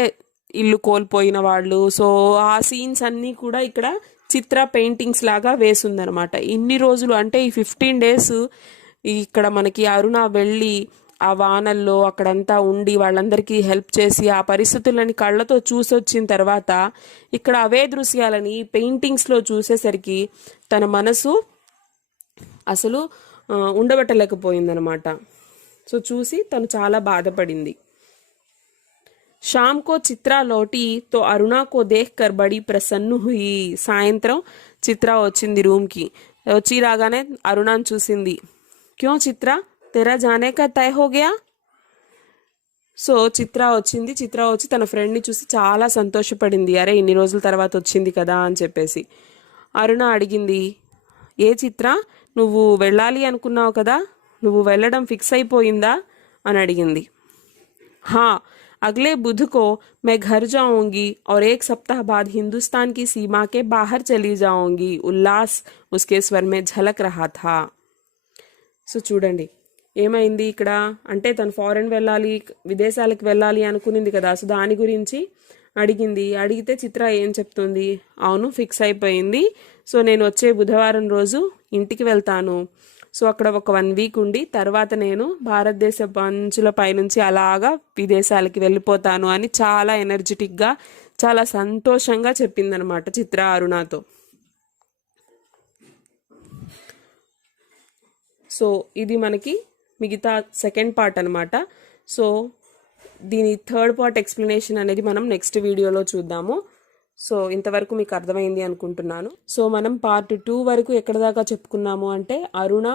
ఇల్లు కోల్పోయిన వాళ్ళు. సో ఆ సీన్స్ అన్నీ కూడా ఇక్కడ చిత్ర పెయింటింగ్స్ లాగా వేసుందనమాట. ఇన్ని రోజులు అంటే ఈ 15 days ఇక్కడ మనకి అరుణ వెళ్ళి ఆ వానల్లో అక్కడంతా ఉండి వాళ్ళందరికీ హెల్ప్ చేసి ఆ పరిస్థితులని కళ్ళతో చూసొచ్చిన తర్వాత ఇక్కడ అవే దృశ్యాలని పెయింటింగ్స్లో చూసేసరికి తన మనసు అసలు ఉండబట్టలేకపోయిందనమాట. సో చూసి తను చాలా బాధపడింది. शाम को चित्रा लौटी तो अरुणा को देखकर बड़ी प्रसन्न हुई. సాయంత్రం చిత్ర వచ్చింది రూమ్కి. వచ్చి రాగానే అరుణాని చూసింది. క్యో చిత్ర తెరా జానే కా తయ హో గయా. సో చిత్ర వచ్చింది. చిత్ర వచ్చి తన ఫ్రెండ్ని చూసి చాలా సంతోషపడింది. అరే ఇన్ని రోజుల తర్వాత వచ్చింది కదా అని చెప్పేసి. అరుణ అడిగింది, ఏ చిత్ర నువ్వు వెళ్ళాలి అనుకున్నావు కదా, నువ్వు వెళ్ళడం ఫిక్స్ అయిపోయిందా అని అడిగింది. హా, अगले बुध को मैं घर जाऊंगी और 1 सप्ताह बाद हिंदुस्तान की सीमा के बाहर चली जाऊंगी. उल्लास उसके स्वर में झलक रहा था. సో చూడండి ఏమైంది ఇక్కడ అంటే తను ఫారెన్ వెళ్ళాలి, విదేశాలకు వెళ్ళాలి అనుకునింది కదా. సో దాని గురించి అడిగింది. అడిగితే చిత్ర ఏం చెప్తుంది, అవును ఫిక్స్ అయిపోయింది. సో నేను వచ్చే బుధవారం రోజు ఇంటికి వెళ్తాను. సో అక్కడ ఒక 1 week ఉండి తర్వాత నేను భారతదేశ పంచుల పైనుంచి అలాగా విదేశాలకి వెళ్ళిపోతాను అని చాలా ఎనర్జెటిక్గా చాలా సంతోషంగా చెప్పిందనమాట చిత్ర అరుణతో. సో ఇది మనకి మిగతా సెకండ్ పార్ట్ అనమాట. సో దీని థర్డ్ పార్ట్ ఎక్స్ప్లెనేషన్ అనేది మనం నెక్స్ట్ వీడియోలో చూద్దాము. సో ఇంతవరకు మీకు అర్థమైంది అనుకుంటున్నాను. సో మనం పార్ట్ 2 వరకు ఎక్కడ దాకా చెప్పుకున్నాము అంటే అరుణ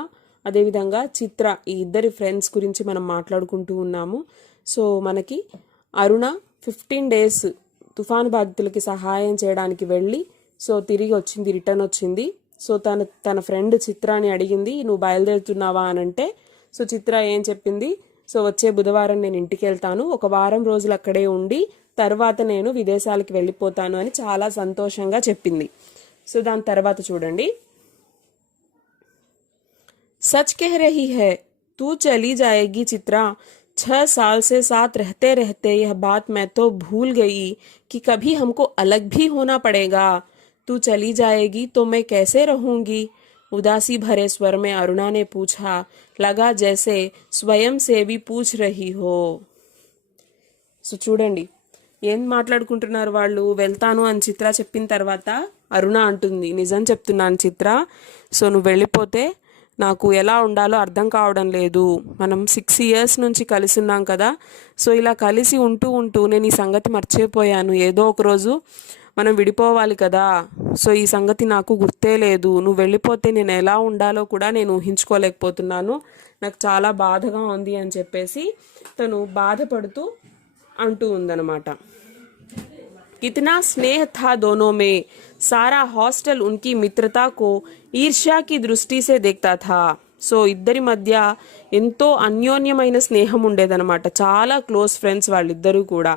అదేవిధంగా చిత్ర ఈ ఇద్దరి ఫ్రెండ్స్ గురించి మనం మాట్లాడుకుంటూ ఉన్నాము. సో మనకి అరుణ 15 days తుఫాను బాధితులకి సహాయం చేయడానికి వెళ్ళి సో తిరిగి వచ్చింది, రిటర్న్ వచ్చింది. సో తన ఫ్రెండ్ చిత్రాని అడిగింది, నువ్వు బయలుదేరుతున్నావా అని అంటే సో చిత్ర ఏం చెప్పింది, సో వచ్చే బుధవారం నేను ఇంటికి వెళ్తాను, 1 వారం రోజులు అక్కడే ఉండి తర్వాత నేను విదేశాలకు వెళ్ళిపోతాను అని చాలా సంతోషంగా చెప్పింది. సో దాని తర్వాత చూడండి, सच कह रही है, तू चली जाएगी चित्रा. 6 साल से साथ रहते रहते यह बात मैं तो भूल गई कि कभी हमको अलग भी होना पड़ेगा. तू चली जाएगी तो मैं कैसे रहूंगी. उदासी भरे स्वर में अरुणा ने पूछा. लगा जैसे स्वयं से भी पूछ रही हो. సో చూడండి ఏం మాట్లాడుకుంటున్నారు వాళ్ళు. వెళ్తాను అని చిత్ర చెప్పిన తర్వాత అరుణ అంటుంది, నిజం చెప్తున్నాను చిత్ర, సో నువ్వు వెళ్ళిపోతే నాకు ఎలా ఉండాలో అర్థం కావడం లేదు. మనం 6 ఇయర్స్ నుంచి కలిసి ఉన్నాం కదా. సో ఇలా కలిసి ఉంటూ ఉంటూ నేను ఈ సంగతి మర్చిపోయాను. ఏదో ఒక రోజు మనం విడిపోవాలి కదా. సో ఈ సంగతి నాకు గుర్తే లేదు. నువ్వు వెళ్ళిపోతే నేను ఎలా ఉండాలో కూడా నేను ఊహించుకోలేకపోతున్నాను. నాకు చాలా బాధగా ఉంది అని చెప్పేసి తను బాధపడుతూ అంటూ ఉందన్నమాట. कितना स्नेह था दोनों में. सारा हॉस्टल उनकी मित्रता को ईर्ष्या की दृष्टि से देखता था. సో ఇద్దరి మధ్య ఎంతో అన్యోన్యమైన స్నేహం ఉండేదన్నమాట. చాలా క్లోజ్ ఫ్రెండ్స్ వాళ్ళిద్దరూ కూడా.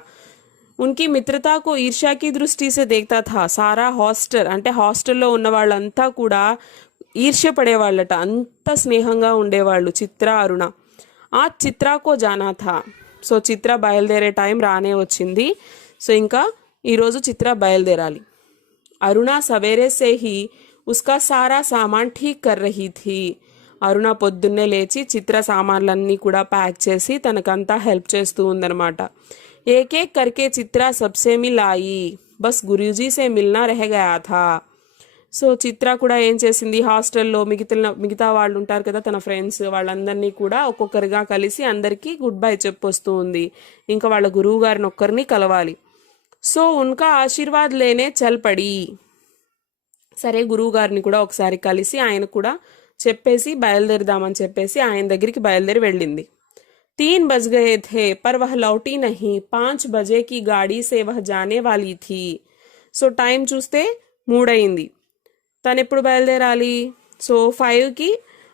ఉన్కి మిత్రతాకు ఈర్ష్యాకి దృష్టి సే దేఖ్తా థా. సారా హాస్టల్ అంటే హాస్టల్లో ఉన్న వాళ్ళంతా కూడా ఈర్ష్య పడేవాళ్ళట. అంత స్నేహంగా ఉండేవాళ్ళు చిత్ర అరుణ. ఆ చిత్రాకో జానా థా. సో చిత్ర బయలుదేరే టైం రానే వచ్చింది. సో ఇంకా ఈరోజు చిత్ర బయలుదేరాలి. అరుణ సవేరే సే హీ ఉస్కా సారా సామాన్ ఠీక్ కర్ రహీ థీ. అరుణ పొద్దున్నే లేచి చిత్ర సామాన్లన్నీ కూడా ప్యాక్ చేసి తనకంతా హెల్ప్ చేస్తూ ఉందన్నమాట. ఏక్ ఏక్ కర్కే చిత్ర సబ్సే మిల్ ఆయి. బస్ గురూజీ సే మిల్నా రహ గయా థా. సో చిత్ర కూడా ఏం చేసింది, హాస్టల్లో మిగతా వాళ్ళు ఉంటారు కదా తన ఫ్రెండ్స్, వాళ్ళందరినీ కూడా ఒక్కొక్కరిగా కలిసి అందరికీ గుడ్ బై చెప్పొస్తూ ఉంది. ఇంకా వాళ్ళ గురువు గారిని ఒక్కరిని కలవాలి. సో ఉన్కా ఆశీర్వాద్ లేనే చల్ పడి. సరే గురువు గారిని కూడా ఒకసారి కలిసి ఆయన కూడా చెప్పేసి బయలుదేరదామని చెప్పేసి ఆయన దగ్గరికి బయలుదేరి వెళ్ళింది. 3 बज गए थे पर वह लौटी नहीं. 5 बजे की गाड़ी से वह जाने वाली थी. సో టైం చూస్తే 3 అయింది. తను ఎప్పుడు బయలుదేరాలి? సో 5కి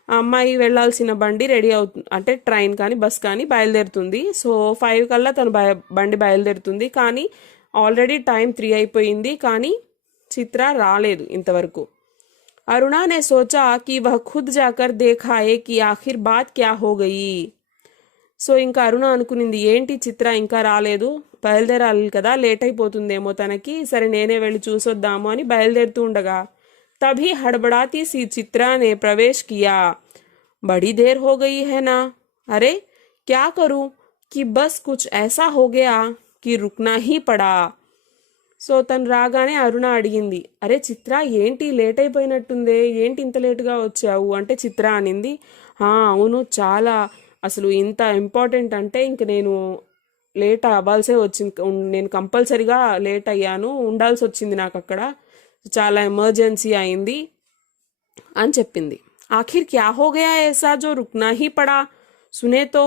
అమ్మాయి వెళ్ళాల్సిన బండి రెడీ అవుతుంది, అంటే ట్రైన్ కానీ బస్ కానీ బయలుదేరుతుంది. సో 5 కల్లా తను బండి బయలుదేరుతుంది. కానీ ఆల్రెడీ టైం 3 అయిపోయింది. కానీ చిత్ర రాలేదు ఇంతవరకు. अरुणा ने सोचा कि वह खुद जाकर देखाए कि आखिर बात क्या हो गई. సో ఇంకా అరుణ అనుకునింది, ఏంటి చిత్ర ఇంకా రాలేదు, బయలుదేరాలి కదా, లేట్ అయిపోతుందేమో తనకి, సరే నేనే వెళ్ళి చూసొద్దాము అని బయలుదేరుతూ ఉండగా తभी हड़बड़ाती सी चित्रा ने प्रवेश किया. बड़ी देर हो गई है ना. अरे क्या करूं कि बस कुछ ऐसा हो गया कि रुकना ही पड़ा. సో తను రాగానే అరుణ అడిగింది, అరే చిత్ర ఏంటి లేట్ అయిపోయినట్టుందే, ఏంటి ఇంత లేటుగా వచ్చావు అంటే చిత్ర అనింది, అవును చాలా, అసలు ఇంత ఇంపార్టెంట్ అంటే ఇంక నేను లేట్ అవ్వాల్సే వచ్చింది, నేను కంపల్సరీగా లేట్ అయ్యాను, ఉండాల్సి వచ్చింది నాకు అక్కడ, చాలా ఎమర్జెన్సీ అయింది అని చెప్పింది. ఆఖిర్ క్యా హో గయా ఐసా జో రుక్నా హీ పడా సునేతో.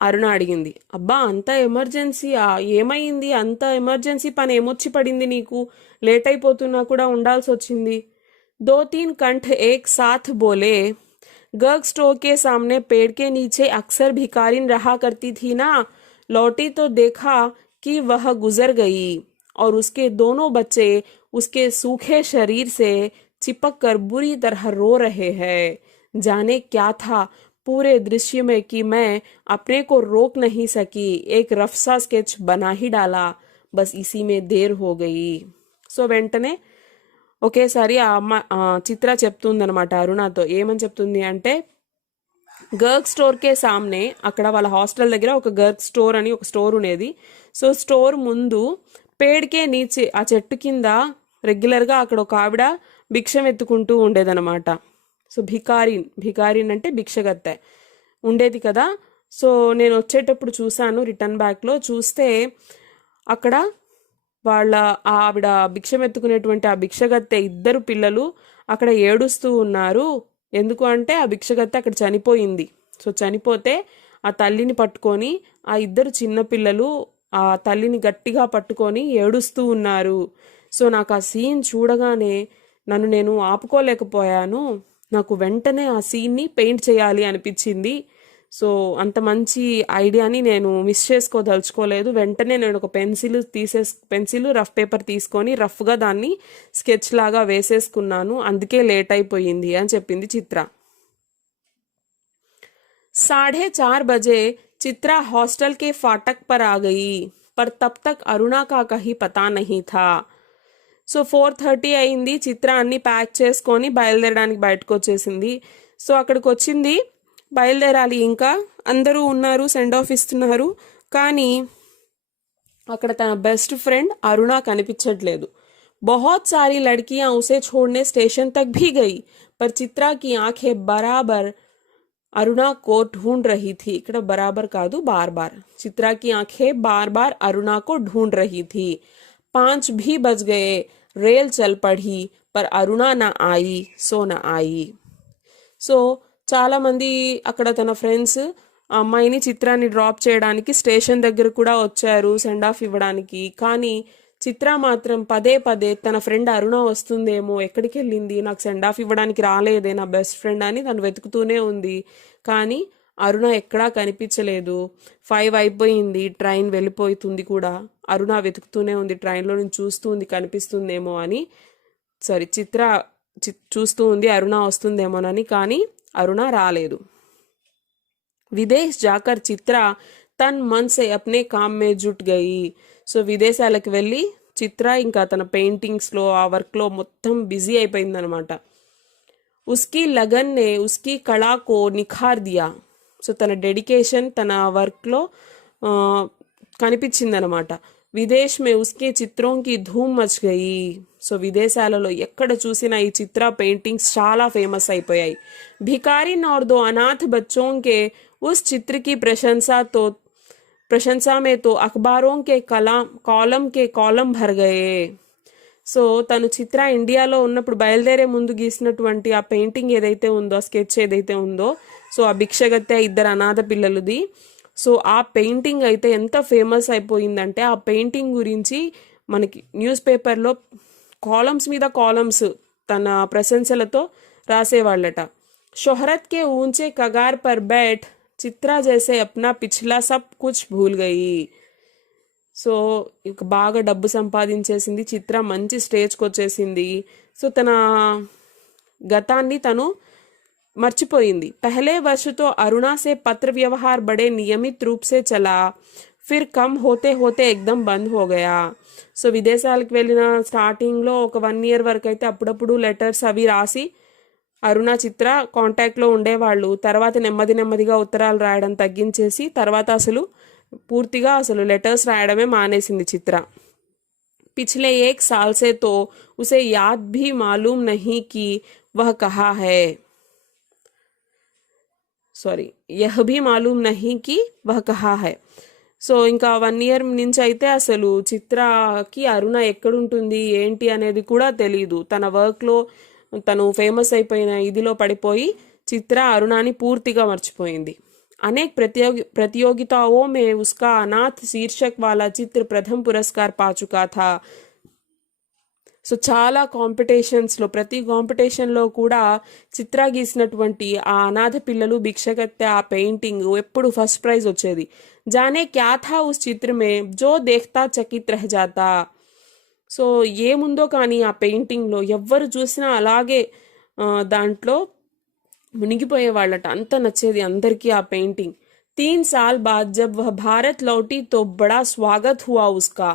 అరుణ అడిగింది, అబ్బా అంత ఎమర్జెన్సీయా, ఏమైంది, అంత ఎమర్జెన్సీ పని ఏమొచ్చి పడింది నీకు, లేట్ అయిపోతున్నా కూడా ఉండాల్సి వచ్చింది. 2-3 कंठ एक साथ बोले. गर्ग स्टोर के सामने पेड़ के नीचे अक्सर भिखारिन रहा करती थी ना. लौटी तो देखा कि वह गुजर गई और उसके दोनों बच्चे उसके सूखे शरीर से चिपक कर बुरी तरह रो रहे हैं. जाने क्या था पूरे दृश्य में कि मैं अपने को रोक नहीं सकी. एक रफ्सा स्केच बना ही डाला. बस इसी में देर हो गई. సో వెంటనే ఒకేసారి చిత్ర చెప్తుందనమాట అరుణతో. ఏమని చెప్తుంది అంటే, గర్గ్ స్టోర్కే సామ్నే, అక్కడ వాళ్ళ హాస్టల్ దగ్గర ఒక గర్గ్ స్టోర్ అని ఒక స్టోర్ ఉండేది. సో స్టోర్ ముందు పేడ్కే నీచే, ఆ చెట్టు కింద రెగ్యులర్గా అక్కడ ఒక ఆవిడ భిక్షం ఎత్తుకుంటూ ఉండేదన్నమాట. సో భికారిన్ అంటే భిక్షగత్తె ఉండేది కదా. సో నేను వచ్చేటప్పుడు చూశాను, రిటర్న్ బ్యాక్లో చూస్తే అక్కడ వాళ్ళ ఆవిడ భిక్షం ఎత్తుకునేటువంటి ఆ భిక్షగత్తె 2 పిల్లలు అక్కడ ఏడుస్తూ ఉన్నారు. ఎందుకు అంటే ఆ భిక్షగత్తె అక్కడ చనిపోయింది. సో చనిపోతే ఆ తల్లిని పట్టుకొని ఆ 2 చిన్న పిల్లలు ఆ తల్లిని గట్టిగా పట్టుకొని ఏడుస్తూ ఉన్నారు. సో నాకు ఆ సీన్ చూడగానే నన్ను నేను ఆపుకోలేకపోయాను. నాకు వెంటనే ఆ సీన్ని పెయింట్ చేయాలి అనిపించింది. సో అంత మంచి ఐడియాని నేను మిస్ చేసుకోదలుచుకోలేదు. వెంటనే నేను ఒక పెన్సిల్ రఫ్ పేపర్ తీసుకొని రఫ్గా దాన్ని స్కెచ్ లాగా వేసేసుకున్నాను. అందుకే లేట్ అయిపోయింది అని చెప్పింది చిత్ర. 4:30 बजे चित्रा हॉस्टल के फाटक पर आ गई, पर तब तक अरुणा का कहीं पता नहीं था. సో 4:30 అయింది. చిత్ర అన్ని ప్యాక్ చేసుకొని బయలుదేరడానికి బయటకు వచ్చేసింది. సో అక్కడికి వచ్చింది, బయలుదేరాలి, ఇంకా అందరూ ఉన్నారు, సెండ్ ఆఫ్ ఇస్తున్నారు. కానీ అక్కడ తన బెస్ట్ ఫ్రెండ్ అరుణ కనిపించట్లేదు. बहुत सारी लड़कियां उसे छोड़ने स्टेशन तक भी गई पर चित्रा की आंखें बराबर अरुणा को ढूंढ रही थी. ఇక్కడ बराबर కాదు बार बार. चित्रा की आंखें बार बार अरुणा को ढूंढ रही थी. 5 भी बज गए. रेल चल पड़ी पर अरुणा ना आई सो ना आई. సో చాలా మంది అక్కడ తన ఫ్రెండ్స్ ఆ అమ్మాయిని చిత్రాన్ని డ్రాప్ చేయడానికి స్టేషన్ దగ్గర కూడా వచ్చారు సెండ్ ఆఫ్ ఇవ్వడానికి. కానీ చిత్ర మాత్రం పదే పదే తన ఫ్రెండ్ అరుణ వస్తుందేమో, ఎక్కడికి వెళ్ళింది, నాకు సెండ్ ఆఫ్ ఇవ్వడానికి రాలేదే నా బెస్ట్ ఫ్రెండ్ అని తను వెతుకుతూనే ఉంది. కానీ అరుణ ఎక్కడా కనిపించలేదు. 5 అయిపోయింది, ట్రైన్ వెళ్ళిపోతుంది కూడా. అరుణ వెతుకుతూనే ఉంది, ట్రైన్లో నుంచి చూస్తుంది కనిపిస్తుందేమో అని. చిత్ర చూస్తూ ఉంది అరుణ వస్తుందేమోనని. కానీ అరుణ రాలేదు. విదేశ్ జాకర్ చిత్ర తన్ మన్ సే అప్నే కామ్ మే జుట్ గయి. సో విదేశాలకు వెళ్ళి చిత్ర ఇంకా తన పెయింటింగ్స్లో ఆ వర్క్లో మొత్తం బిజీ అయిపోయిందనమాట. ఉస్కి లగన్ నే ఉస్కి కళాకో నిఖార్ దియా. సో తన డెడికేషన్ తన వర్క్లో కనిపించిందనమాట. విదేశ్ మే ఉస్కే చిత్రోంకి ధూమ్ మచ్ గయి. సో విదేశాలలో ఎక్కడ చూసినా ఈ చిత్ర పెయింటింగ్స్ చాలా ఫేమస్ అయిపోయాయి. भिखारिन और 2 अनाथ बच्चों के उस चित्र की प्रशंसा में तो अखबारों के कॉलम के कॉलम भर गए. సో తను చిత్ర ఇండియాలో ఉన్నప్పుడు బయలుదేరే ముందు గీసినటువంటి ఆ పెయింటింగ్ ఏదైతే ఉందో, ఆ స్కెచ్ ఏదైతే ఉందో, సో ఆ భిక్షగత్తె 2 అనాథ పిల్లలది. సో ఆ పెయింటింగ్ అయితే ఎంత ఫేమస్ అయిపోయిందంటే ఆ పెయింటింగ్ గురించి మనకి న్యూస్ పేపర్లో కాలమ్స్ మీద కాలమ్స్ తన ప్రశంసలతో రాసేవాళ్ళట. शोहरत के ऊंचे कगार पर बैठ चित्रा जैसे अपना पिछला सब कुछ भूल गई. సో ఇక బాగా డబ్బు సంపాదించేసింది చిత్ర, మంచి స్టేజ్కి వచ్చేసింది. సో తన గతాన్ని తను మర్చిపోయింది. पहले वर्ष तो अरुणा से पत्र व्यवहार बड़े नियमित रूप से चला, फिर कम होते होते एकदम बंद हो गया. సో విదేశాలకు వెళ్ళిన స్టార్టింగ్లో ఒక 1 year వరకు అయితే అప్పుడప్పుడు లెటర్స్ అవి రాసి అరుణ చిత్ర కాంటాక్ట్లో ఉండేవాళ్ళు. తర్వాత నెమ్మదిగా ఉత్తరాలు రాయడం తగ్గించేసి తర్వాత పూర్తిగా లెటర్స్ రాయడమే మానేసింది చిత్ర. पिछले 1 साल से तो उसे याद भी मालूम नहीं कि वह कहाँ है. यह भी मालूम नहीं कि वह कहाँ है. సో ఇంకా 1 year నుంచి అయితే చిత్రకి అరుణ ఎక్కడుంటుంది ఏంటి అనేది కూడా తెలియదు. తన వర్క్లో తను ఫేమస్ అయిపోయిన ఇదిలో పడిపోయి చిత్ర అరుణాని పూర్తిగా మర్చిపోయింది. అనేక प्रतियोगिताओं में उसका अनाथ शीर्षक वाला चित्र प्रथम पुरस्कार पा चुका था. సో చాలా కాంపిటీషన్స్లో ప్రతి కాంపిటీషన్లో కూడా చిత్ర గీసినటువంటి ఆ అనాథ పిల్లలు భిక్షగత్తె ఆ పెయింటింగ్ ఎప్పుడు ఫస్ట్ ప్రైజ్ వచ్చేది. జానే క్యా థా ఉస్ చిత్ర మే జో దేఖ్తా చకిత్ రహ్ జాతా. సో ఏముందో కానీ ఆ పెయింటింగ్లో ఎవ్వరు చూసినా అలాగే దాంట్లో మునిగిపోయేవాళ్ళట, అంత నచ్చేది అందరికీ ఆ పెయింటింగ్. 3 साल बाद जब वह भारत लौटी तो बड़ा स्वागत हुआ उसका.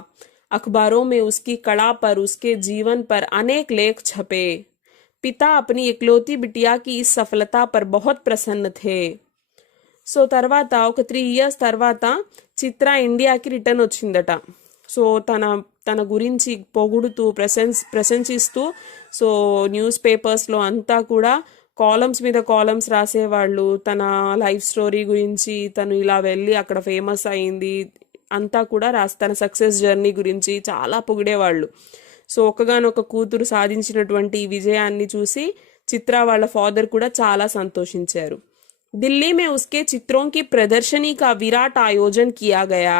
अखबारों में उसकी कला पर, उसके जीवन पर अनेक लेख छपे. पिता अपनी इकलौती बिटिया की इस सफलता पर बहुत प्रसन्न थे. సో తర్వాత ఒక 3 years తర్వాత చిత్ర ఇండియాకి రిటర్న్ వచ్చిందట. సో తన గురించి పొగుడుతూ ప్రశంసిస్తూ సో న్యూస్ పేపర్స్లో అంతా కూడా కాలమ్స్ మీద కాలమ్స్ రాసేవాళ్ళు. తన లైఫ్ స్టోరీ గురించి, తను ఇలా వెళ్ళి అక్కడ ఫేమస్ అయింది అంతా కూడా తన సక్సెస్ జర్నీ గురించి చాలా పొగిడేవాళ్ళు. సో ఒక్కగానొక కూతురు సాధించినటువంటి విజయాన్ని చూసి చిత్ర వాళ్ళ ఫాదర్ కూడా చాలా సంతోషించారు. ఢిల్లీ మే ఉస్కే చిత్రోं की प्रदर्शनी का विराट आयोजन किया गया.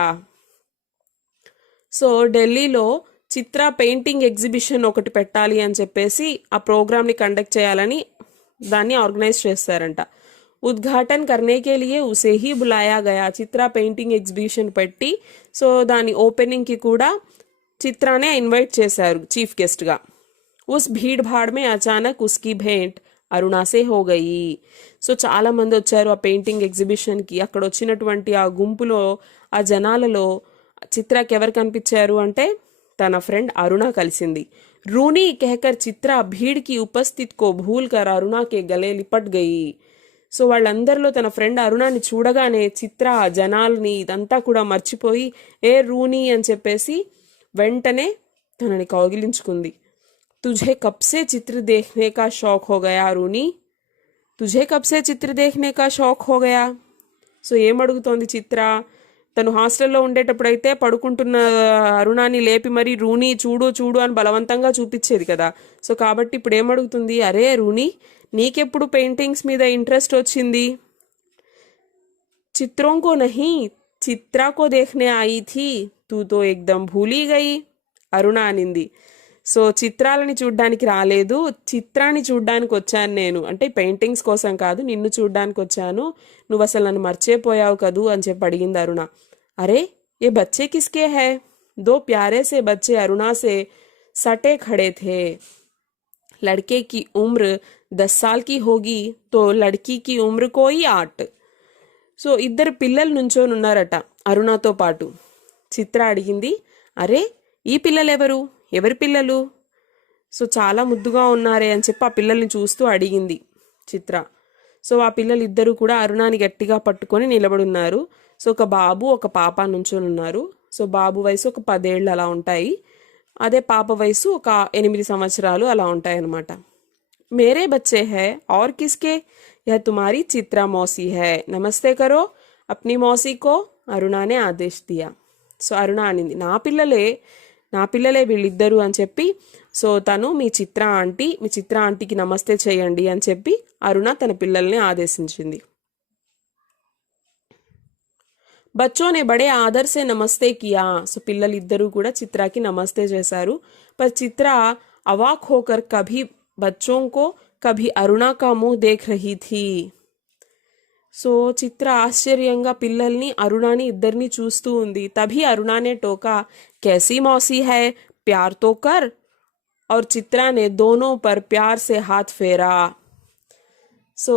సో ఢిల్లీలో చిత్ర పెయింటింగ్ ఎగ్జిబిషన్ ఒకటి పెట్టాలి అని చెప్పేసి ఆ ప్రోగ్రామ్ని కండక్ట్ చేయాలని దాన్ని ఆర్గనైజ్ చేస్తారంట. ఉద్ఘాటన్ కర్నేకే లియే ఉసే హీ బులాయా గయా. చిత్ర పెయింటింగ్ ఎగ్జిబిషన్ పెట్టి సో దాని ఓపెనింగ్కి కూడా చిత్రానే ఇన్వైట్ చేశారు చీఫ్ గెస్ట్గా. ఉస్ భీడ్ భాడ్ మే అచానక్ ఉస్కి భేంట్ అరుణాసే హో గయి. సో చాలామంది వచ్చారు ఆ పెయింటింగ్ ఎగ్జిబిషన్కి. అక్కడ వచ్చినటువంటి ఆ గుంపులో ఆ జనాలలో చిత్రకి ఎవరు కనిపించారు అంటే తన ఫ్రెండ్ అరుణ కలిసింది. रूनी कहकर चित्रा भीड़ की उपस्थित को भूल कर अरुणा के गले लिपट गई. సో వాళ్ళందరిలో తన ఫ్రెండ్ అరుణాని చూడగానే చిత్ర జనాల్ని ఇదంతా కూడా మర్చిపోయి ఏ రూనీ అని చెప్పేసి వెంటనే తనని కౌగిలించుకుంది. तुझे कब से चित्र देखने का शौक हो गया అరుణి? तुझे कब से चित्र देखने का शौक हो गया? సో ఏమడుగుతోంది చిత్ర? తను హాస్టల్లో ఉండేటప్పుడైతే పడుకుంటున్న అరుణాని లేపి మరి రూని చూడు చూడు అని బలవంతంగా చూపించేది కదా. సో కాబట్టి ఇప్పుడు ఏమడుగుతుంది, అరే రూని నీకెప్పుడు పెయింటింగ్స్ మీద ఇంట్రెస్ట్ వచ్చింది? चित्रों को नहीं चित्रा को देखने आई थी तू तो एकदम भूली गई అరుణ అనింది. సో చిత్రాలని చూడ్డానికి రాలేదు, చిత్రాన్ని చూడ్డానికి వచ్చాను నేను, అంటే పెయింటింగ్స్ కోసం కాదు, నిన్ను చూడ్డానికి వచ్చాను, నువ్వు అసలు నన్ను మర్చిపోయావు కదూ అని చెప్పి అడిగింది అరుణ. అరే ఏ బచ్చే కిస్కే హై? దో ప్యారే సే బచ్చే అరుణా సే सटे खड़े थे. लड़के की उम्र 10 साल की होगी तो लड़की की उम्र कोई 8. సో ఇద్దరు పిల్లలు నుంచొని ఉన్నారట అరుణతో పాటు. చిత్ర అడిగింది, అరే ఈ పిల్లలు ఎవరు, ఎవరి పిల్లలు? సో చాలా ముద్దుగా ఉన్నారే అని చెప్పి ఆ పిల్లల్ని చూస్తూ అడిగింది చిత్ర. సో ఆ పిల్లలు ఇద్దరు కూడా అరుణాని గట్టిగా పట్టుకొని నిలబడున్నారు. సో ఒక బాబు ఒక పాప నుంచొని ఉన్నారు. సో బాబు వయసు ఒక 10 ఏళ్ళు అలా ఉంటాయి, అదే పాప వయసు ఒక 8 సంవత్సరాలు అలా ఉంటాయి అన్నమాట. मेरे बच्चे है और किसके? यह तुम्हारी चित्रा मौसी है, नमस्ते करो अपनी मौसी को, అరుణ ने आदेश दिया. సో అరుణ అనింది, నా పిల్లలే వీళ్ళిద్దరు అని చెప్పి, సో తను మీ చిత్ర ఆంటీకి నమస్తే చేయండి అని చెప్పి అరుణ తన పిల్లల్ని ఆదేశించింది. बच्चों ने बड़े आदर से नमस्ते किया. సో పిల్లలిద్దరూ కూడా చిత్రాకి నమస్తే చేశారు. पर चित्रा अवाक होकर कभी बच्चों को कभी अरुणा का मुंह देख रही थी. సో చిత్ర ఆశ్చర్యంగా పిల్లల్ని అరుణాని ఇద్దరిని చూస్తూ ఉంది. తभी अरुणा ने टोका, कैसी मौसी है, प्यार तो कर. और चित्रा ने दोनों पर प्यार से हाथ फेरा. సో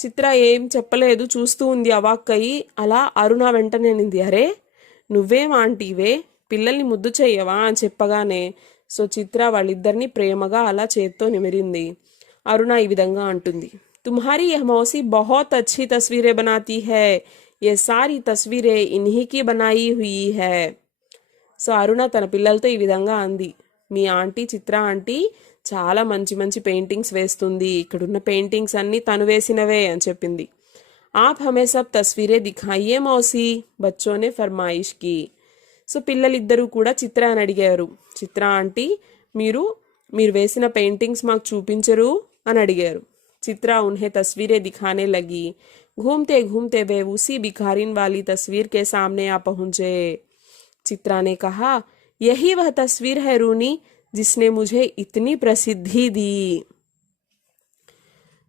చిత్ర ఏం చెప్పలేదు, చూస్తూ ఉంది అవాక్కయి. అలా అరుణ వెంటనే అనింది, అరే నువ్వేం ఆంటీవే, పిల్లల్ని ముద్దు చెయ్యవా అని చెప్పగానే సో చిత్ర వాళ్ళిద్దరిని ప్రేమగా అలా చేత్తో నిమిరింది. అరుణ ఈ విధంగా అంటుంది, తుమ్హారీ యహ్ మౌసి బహుత్ అచ్చి తస్వీరే బనాతీ హై, ये सारी तस्वीरें इन्हीं की बनाई हुई है. సో అరుణ తన పిల్లలతో ఈ విధంగా అంది, మీ ఆంటీ చిత్ర ఆంటీ చాలా మంచి మంచి పెయింటింగ్స్ వేస్తుంది, ఇక్కడున్న పెయింటింగ్స్ అన్నీ తను వేసినవే అని చెప్పింది. आप हमें सब तस्वीरें दिखाइए मौसी, बच्चों ने फरमाइश की. సో పిల్లలిద్దరూ కూడా చిత్ర అని అడిగారు, చిత్ర ఆంటీ మీరు వేసిన పెయింటింగ్స్ మాకు చూపించరు అని అడిగారు. చిత్ర उन्हें तस्वीरें दिखाने लगी. घूमते घूमते वे उसी भिखारिन वाली तस्वीर के सामने आ पहुंचे. चित्रा ने कहा, यही वह तस्वीर है रूनी जिसने मुझे इतनी प्रसिद्धि दी.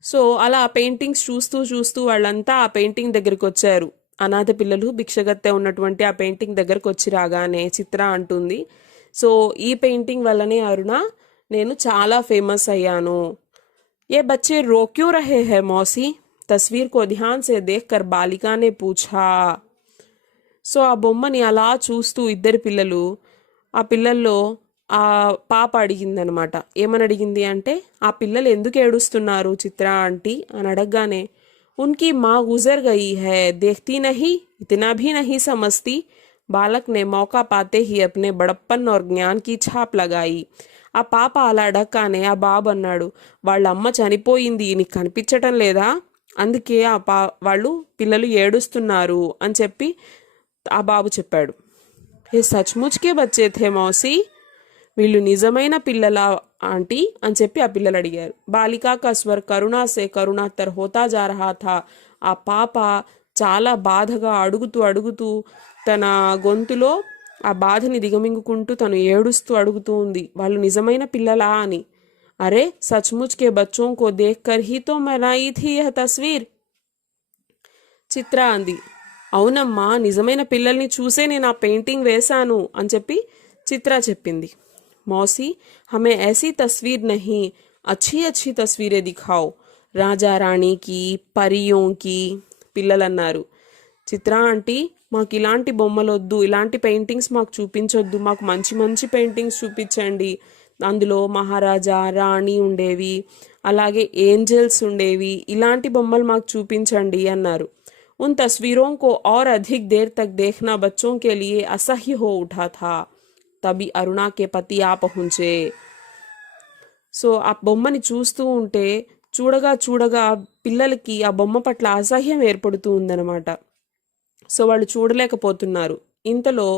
సో అలా పెయింటింగ్స్ చూస్తూ చూస్తూ వాళ్ళంతా ఆ పెయింటింగ్ దగ్గరికి వచ్చారు. అనాథ పిల్లలు భిక్షగత్తె ఉన్నటువంటి ఆ పెయింటింగ్ దగ్గరకు వచ్చి రాగానే చిత్ర అంటుంది, సో ఈ పెయింటింగ్ వల్లనే అరుణ నేను చాలా ఫేమస్ అయ్యాను. ఏ బచ్చే रो क्यों रहे हैं मौसी, तस्वीर को ध्यान से देखकर बालिका ने पूछा. సో ఆ బొమ్మని అలా చూస్తూ ఇద్దరు పిల్లలు, ఆ పిల్లల్లో ఆ పాప అడిగిందనమాట. ఏమని అడిగింది అంటే, ఆ పిల్లలు ఎందుకు ఏడుస్తున్నారు చిత్ర ఆంటీ అని అడగగానే, उनकी माँ गुजर गई है, देखती नहीं, इतना भी नहीं समझती. बालक ने मौका पाते ही अपने बड़प्पन और ज्ञान की छाप लगाई. ఆ పాప అలా అడగగానే ఆ బాబు అన్నాడు, వాళ్ళ అమ్మ చనిపోయింది నీకు కనిపించటం లేదా, అందుకే వాళ్ళు పిల్లలు ఏడుస్తున్నారు అని చెప్పి ఆ బాబు చెప్పాడు. ఏ సచ్ముచ్ కే బచ్చే థే మౌసి, వీళ్ళు నిజమైన పిల్లల ఆంటీ అని చెప్పి ఆ పిల్లలు అడిగారు. బాలికా కా స్వర్ కరుణా సే కరుణాతర్ హోతా జా రహా థా. ఆ పాప చాలా బాధగా అడుగుతూ తన గొంతులో ఆ బాధని దిగమింగుకుంటూ తను ఏడుస్తూ అడుగుతూ ఉంది, వాళ్ళు నిజమైన పిల్లలా అని. అరే సచ్ముచ్ కే బచ్చోं को देखकर ही तो बनाई थी यह तस्वीर. చిత్ర అంది, అవునమ్మా నిజమైన పిల్లల్ని చూసే నేను ఆ పెయింటింగ్ వేశాను అని చెప్పి చిత్ర చెప్పింది. मौसी हमें ऐसी तस्वीर नहीं, अच्छी अच्छी तस्वीरें दिखाओ, राजा रानी की, परियों की. పిల్లలు అన్నారు, చిత్ర ఆంటీ మాకు ఇలాంటి బొమ్మలు వద్దు, ఇలాంటి పెయింటింగ్స్ మాకు చూపించొద్దు, మాకు మంచి మంచి పెయింటింగ్స్ చూపించండి, అందులో మహారాజా రాణి ఉండేవి, అలాగే ఏంజల్స్ ఉండేవి, ఇలాంటి బొమ్మలు మాకు చూపించండి అన్నారు. उन तस्वीरों को और अधिक देर तक देखना बच्चों के लिए असह्य हो उठा था. तभी अरुणा के पति आ पहुंचे. సో ఆ బొమ్మని చూస్తూ ఉంటే చూడగా చూడగా పిల్లలకి ఆ బొమ్మ పట్ల అసహ్యం ఏర్పడుతూ ఉందన్నమాట. సో వాళ్ళు చూడలేకపోతున్నారు. ఇంతలో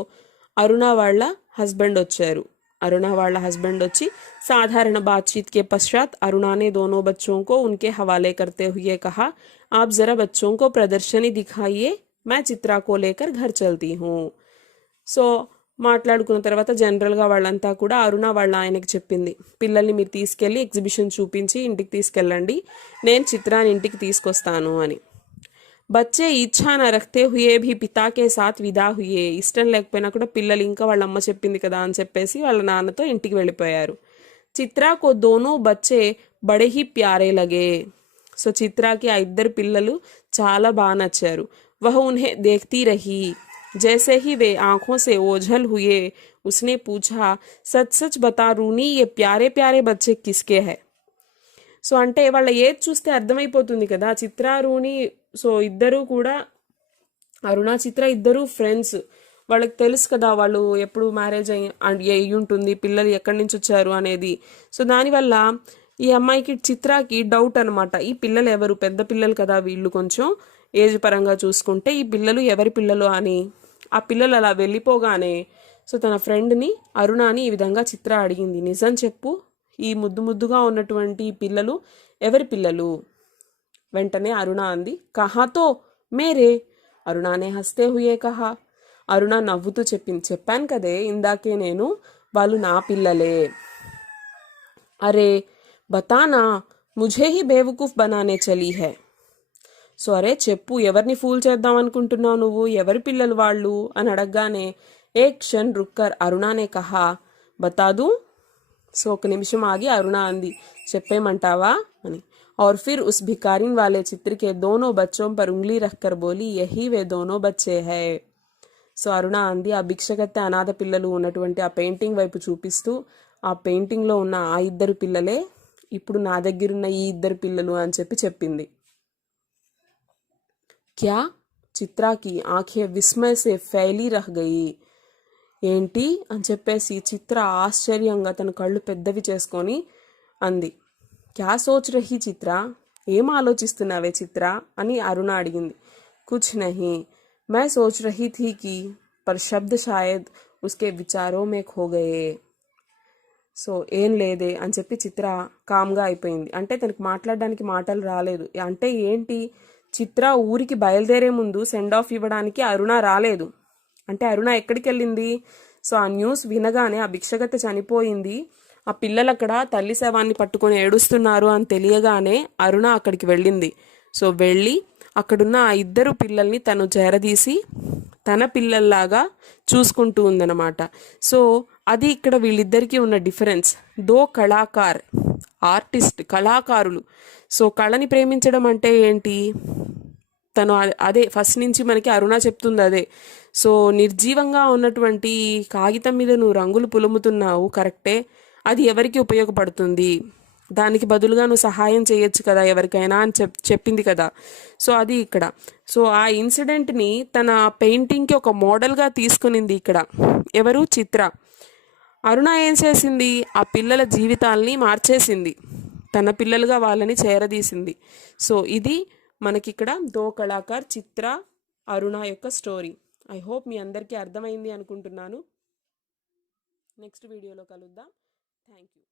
అరుణ వాళ్ళ హస్బెండ్ వచ్చారు. अरुणा वाला हस्बैंड వచ్చి साधारण बातचीत के पश्चात अरुणा ने दोनों बच्चों को उनके हवाले करते हुए कहा, आप जरा बच्चों को प्रदर्शनी दिखाइए, मैं चित्रा को लेकर घर चलती हूँ. సో మాట్లాడుకున్న తర్వాత జనరల్గా వాళ్ళంతా కూడా అరుణ వాళ్ళ ఆయనకి చెప్పింది, పిల్లల్ని మీరు తీసుకెళ్ళి ఎగ్జిబిషన్ చూపించి ఇంటికి తీసుకెళ్ళండి, నేను చిత్రాన్ని ఇంటికి తీసుకొస్తాను అని. బచ్చే ఇచ్చా న రఖతే హుయే భీ పితాకే సాత్ విదా హుయే, ఇష్టం లేకపోయినా కూడా పిల్లలు ఇంకా వాళ్ళ అమ్మ చెప్పింది కదా అని చెప్పేసి వాళ్ళ నాన్నతో ఇంటికి వెళ్ళిపోయారు. చిత్రాకు దోనో బచ్చే బడే హీ ప్యారే లగే. సో చిత్రాకి ఆ ఇద్దరు పిల్లలు చాలా బాగా నచ్చారు. వహ ఉన్హే దేఖ్తీ రహీ. जैसे ही वे आंखों से ओझल हुए उसने पूछा, सच सच बता रूनी, ये प्यारे प्यारे बच्चे किसके है. సో అంటే వాళ్ళ ఏజ్ చూస్తే అర్థమైపోతుంది కదా, చిత్రారుని. సో ఇద్దరు కూడా అరుణ చిత్ర ఇద్దరు ఫ్రెండ్స్. వాళ్ళకి తెలుసు కదా వాళ్ళు ఎప్పుడు మ్యారేజ్ అయ్యి ఉంటుంది, పిల్లలు ఎక్కడి నుంచి వచ్చారు అనేది. సో దానివల్ల ఈ అమ్మాయికి చిత్రాకి డౌట్ అనమాట, ఈ పిల్లలు ఎవరు, పెద్ద పిల్లలు కదా వీళ్ళు కొంచెం ఏజ్ పరంగా చూసుకుంటే, ఈ పిల్లలు ఎవరి పిల్లలు అని. ఆ పిల్లలు అలా వెళ్ళిపోగానే సో తన ఫ్రెండ్ని అరుణని ఈ విధంగా చిత్ర అడిగింది, నిజం చెప్పు, ఈ ముద్దు ముద్దుగా ఉన్నటువంటి పిల్లలు ఎవరి పిల్లలు. వెంటనే అరుణ అంది, కహాతో మేరే. అరుణానే హస్తే హుయే కహా. అరుణ నవ్వుతూ చెప్పాను కదే ఇందాకే నేను, వాళ్ళు నా పిల్లలే. అరే బతానా, ముఝే హీ బేవకూఫ్ బనానే చలీ హై. సో అరే చెప్పు, ఎవరిని ఫూల్ చేద్దాం అనుకుంటున్నావు నువ్వు, ఎవరి పిల్లలు వాళ్ళు అని అడగగానే ఏక్ క్షణ్ రుక్కర్ అరుణానే కహా, బతాదు. సో ఒక నిమిషం ఆగి అరుణ అంది, చెప్పేమంటావా అని. और फिर उस भिखारिन वाले चित्र के दोनों बच्चों पर उंगली रखकर बोली, यही वे दोनों बच्चे हैं. సో అరుణ అంది, ఆ భిక్షగత్తె అనాథ పిల్లలు ఉన్నటువంటి ఆ పెయింటింగ్ వైపు చూపిస్తూ, ఆ పెయింటింగ్లో ఉన్న ఆ ఇద్దరు పిల్లలే ఇప్పుడు నా దగ్గరున్న ఈ ఇద్దరు పిల్లలు అని చెప్పింది. క్యా, చిత్రాకి ఆంఖే విస్మయ సే ఫైలీ రహ్ గయి. ఏంటి అని చెప్పేసి చిత్ర ఆశ్చర్యంగా తన కళ్ళు పెద్దవి చేసుకొని అంది. క్యా సోచ్ రహీ చిత్ర, ఏం ఆలోచిస్తున్నావే చిత్ర అని అరుణ అడిగింది. కుచ్ నహీ, मैं सोच रही थी कि पर शब्द शायद उसके विचारों में खो गए. సో ఏం లేదే అని చెప్పి చిత్ర కామ్గా అయిపోయింది. అంటే తనకి మాట్లాడడానికి మాటలు రాలేదు. అంటే ఏంటి, చిత్ర ఊరికి బయలుదేరే ముందు సెండ్ ఆఫ్ ఇవ్వడానికి అరుణ రాలేదు. అంటే అరుణ ఎక్కడికి వెళ్ళింది. సో ఆ న్యూస్ వినగానే ఆ భిక్షగత్తె చనిపోయింది, ఆ పిల్లలు అక్కడ తల్లి శవాన్ని పట్టుకొని ఏడుస్తున్నారు అని తెలియగానే అరుణ అక్కడికి వెళ్ళింది. సో వెళ్ళి అక్కడున్న ఆ ఇద్దరు పిల్లల్ని తను చేరదీసి తన పిల్లల్లాగా చూసుకుంటూ ఉందన్నమాట. సో అది ఇక్కడ వీళ్ళిద్దరికీ ఉన్న డిఫరెన్స్. దో కళాకార్, ఆర్టిస్ట్, కళాకారులు. సో కళని ప్రేమించడం అంటే ఏంటి, తను అదే ఫస్ట్ నుంచి మనకి అరుణ చెప్తుంది అదే. సో నిర్జీవంగా ఉన్నటువంటి కాగితం మీద నువ్వు రంగులు పులుముతున్నావు కరెక్టే, అది ఎవరికి ఉపయోగపడుతుంది, దానికి బదులుగా నువ్వు సహాయం చేయొచ్చు కదా ఎవరికైనా అని చెప్పింది కదా. సో అది ఇక్కడ. సో ఆ ఇన్సిడెంట్ని తన పెయింటింగ్కి ఒక మోడల్గా తీసుకునింది ఇక్కడ ఎవరు, చిత్ర. అరుణ ఏం చేసింది, ఆ పిల్లల జీవితాల్ని మార్చేసింది, తన పిల్లలుగా వాళ్ళని చేరదీసింది. సో ఇది మనకిక్కడ దో కళాకార్ చిత్ర అరుణ యొక్క స్టోరీ. ఐ హోప్ మీ అందరికీ అర్థమైంది అనుకుంటున్నాను. నెక్స్ట్ వీడియోలో కలుద్దాం. Thank you.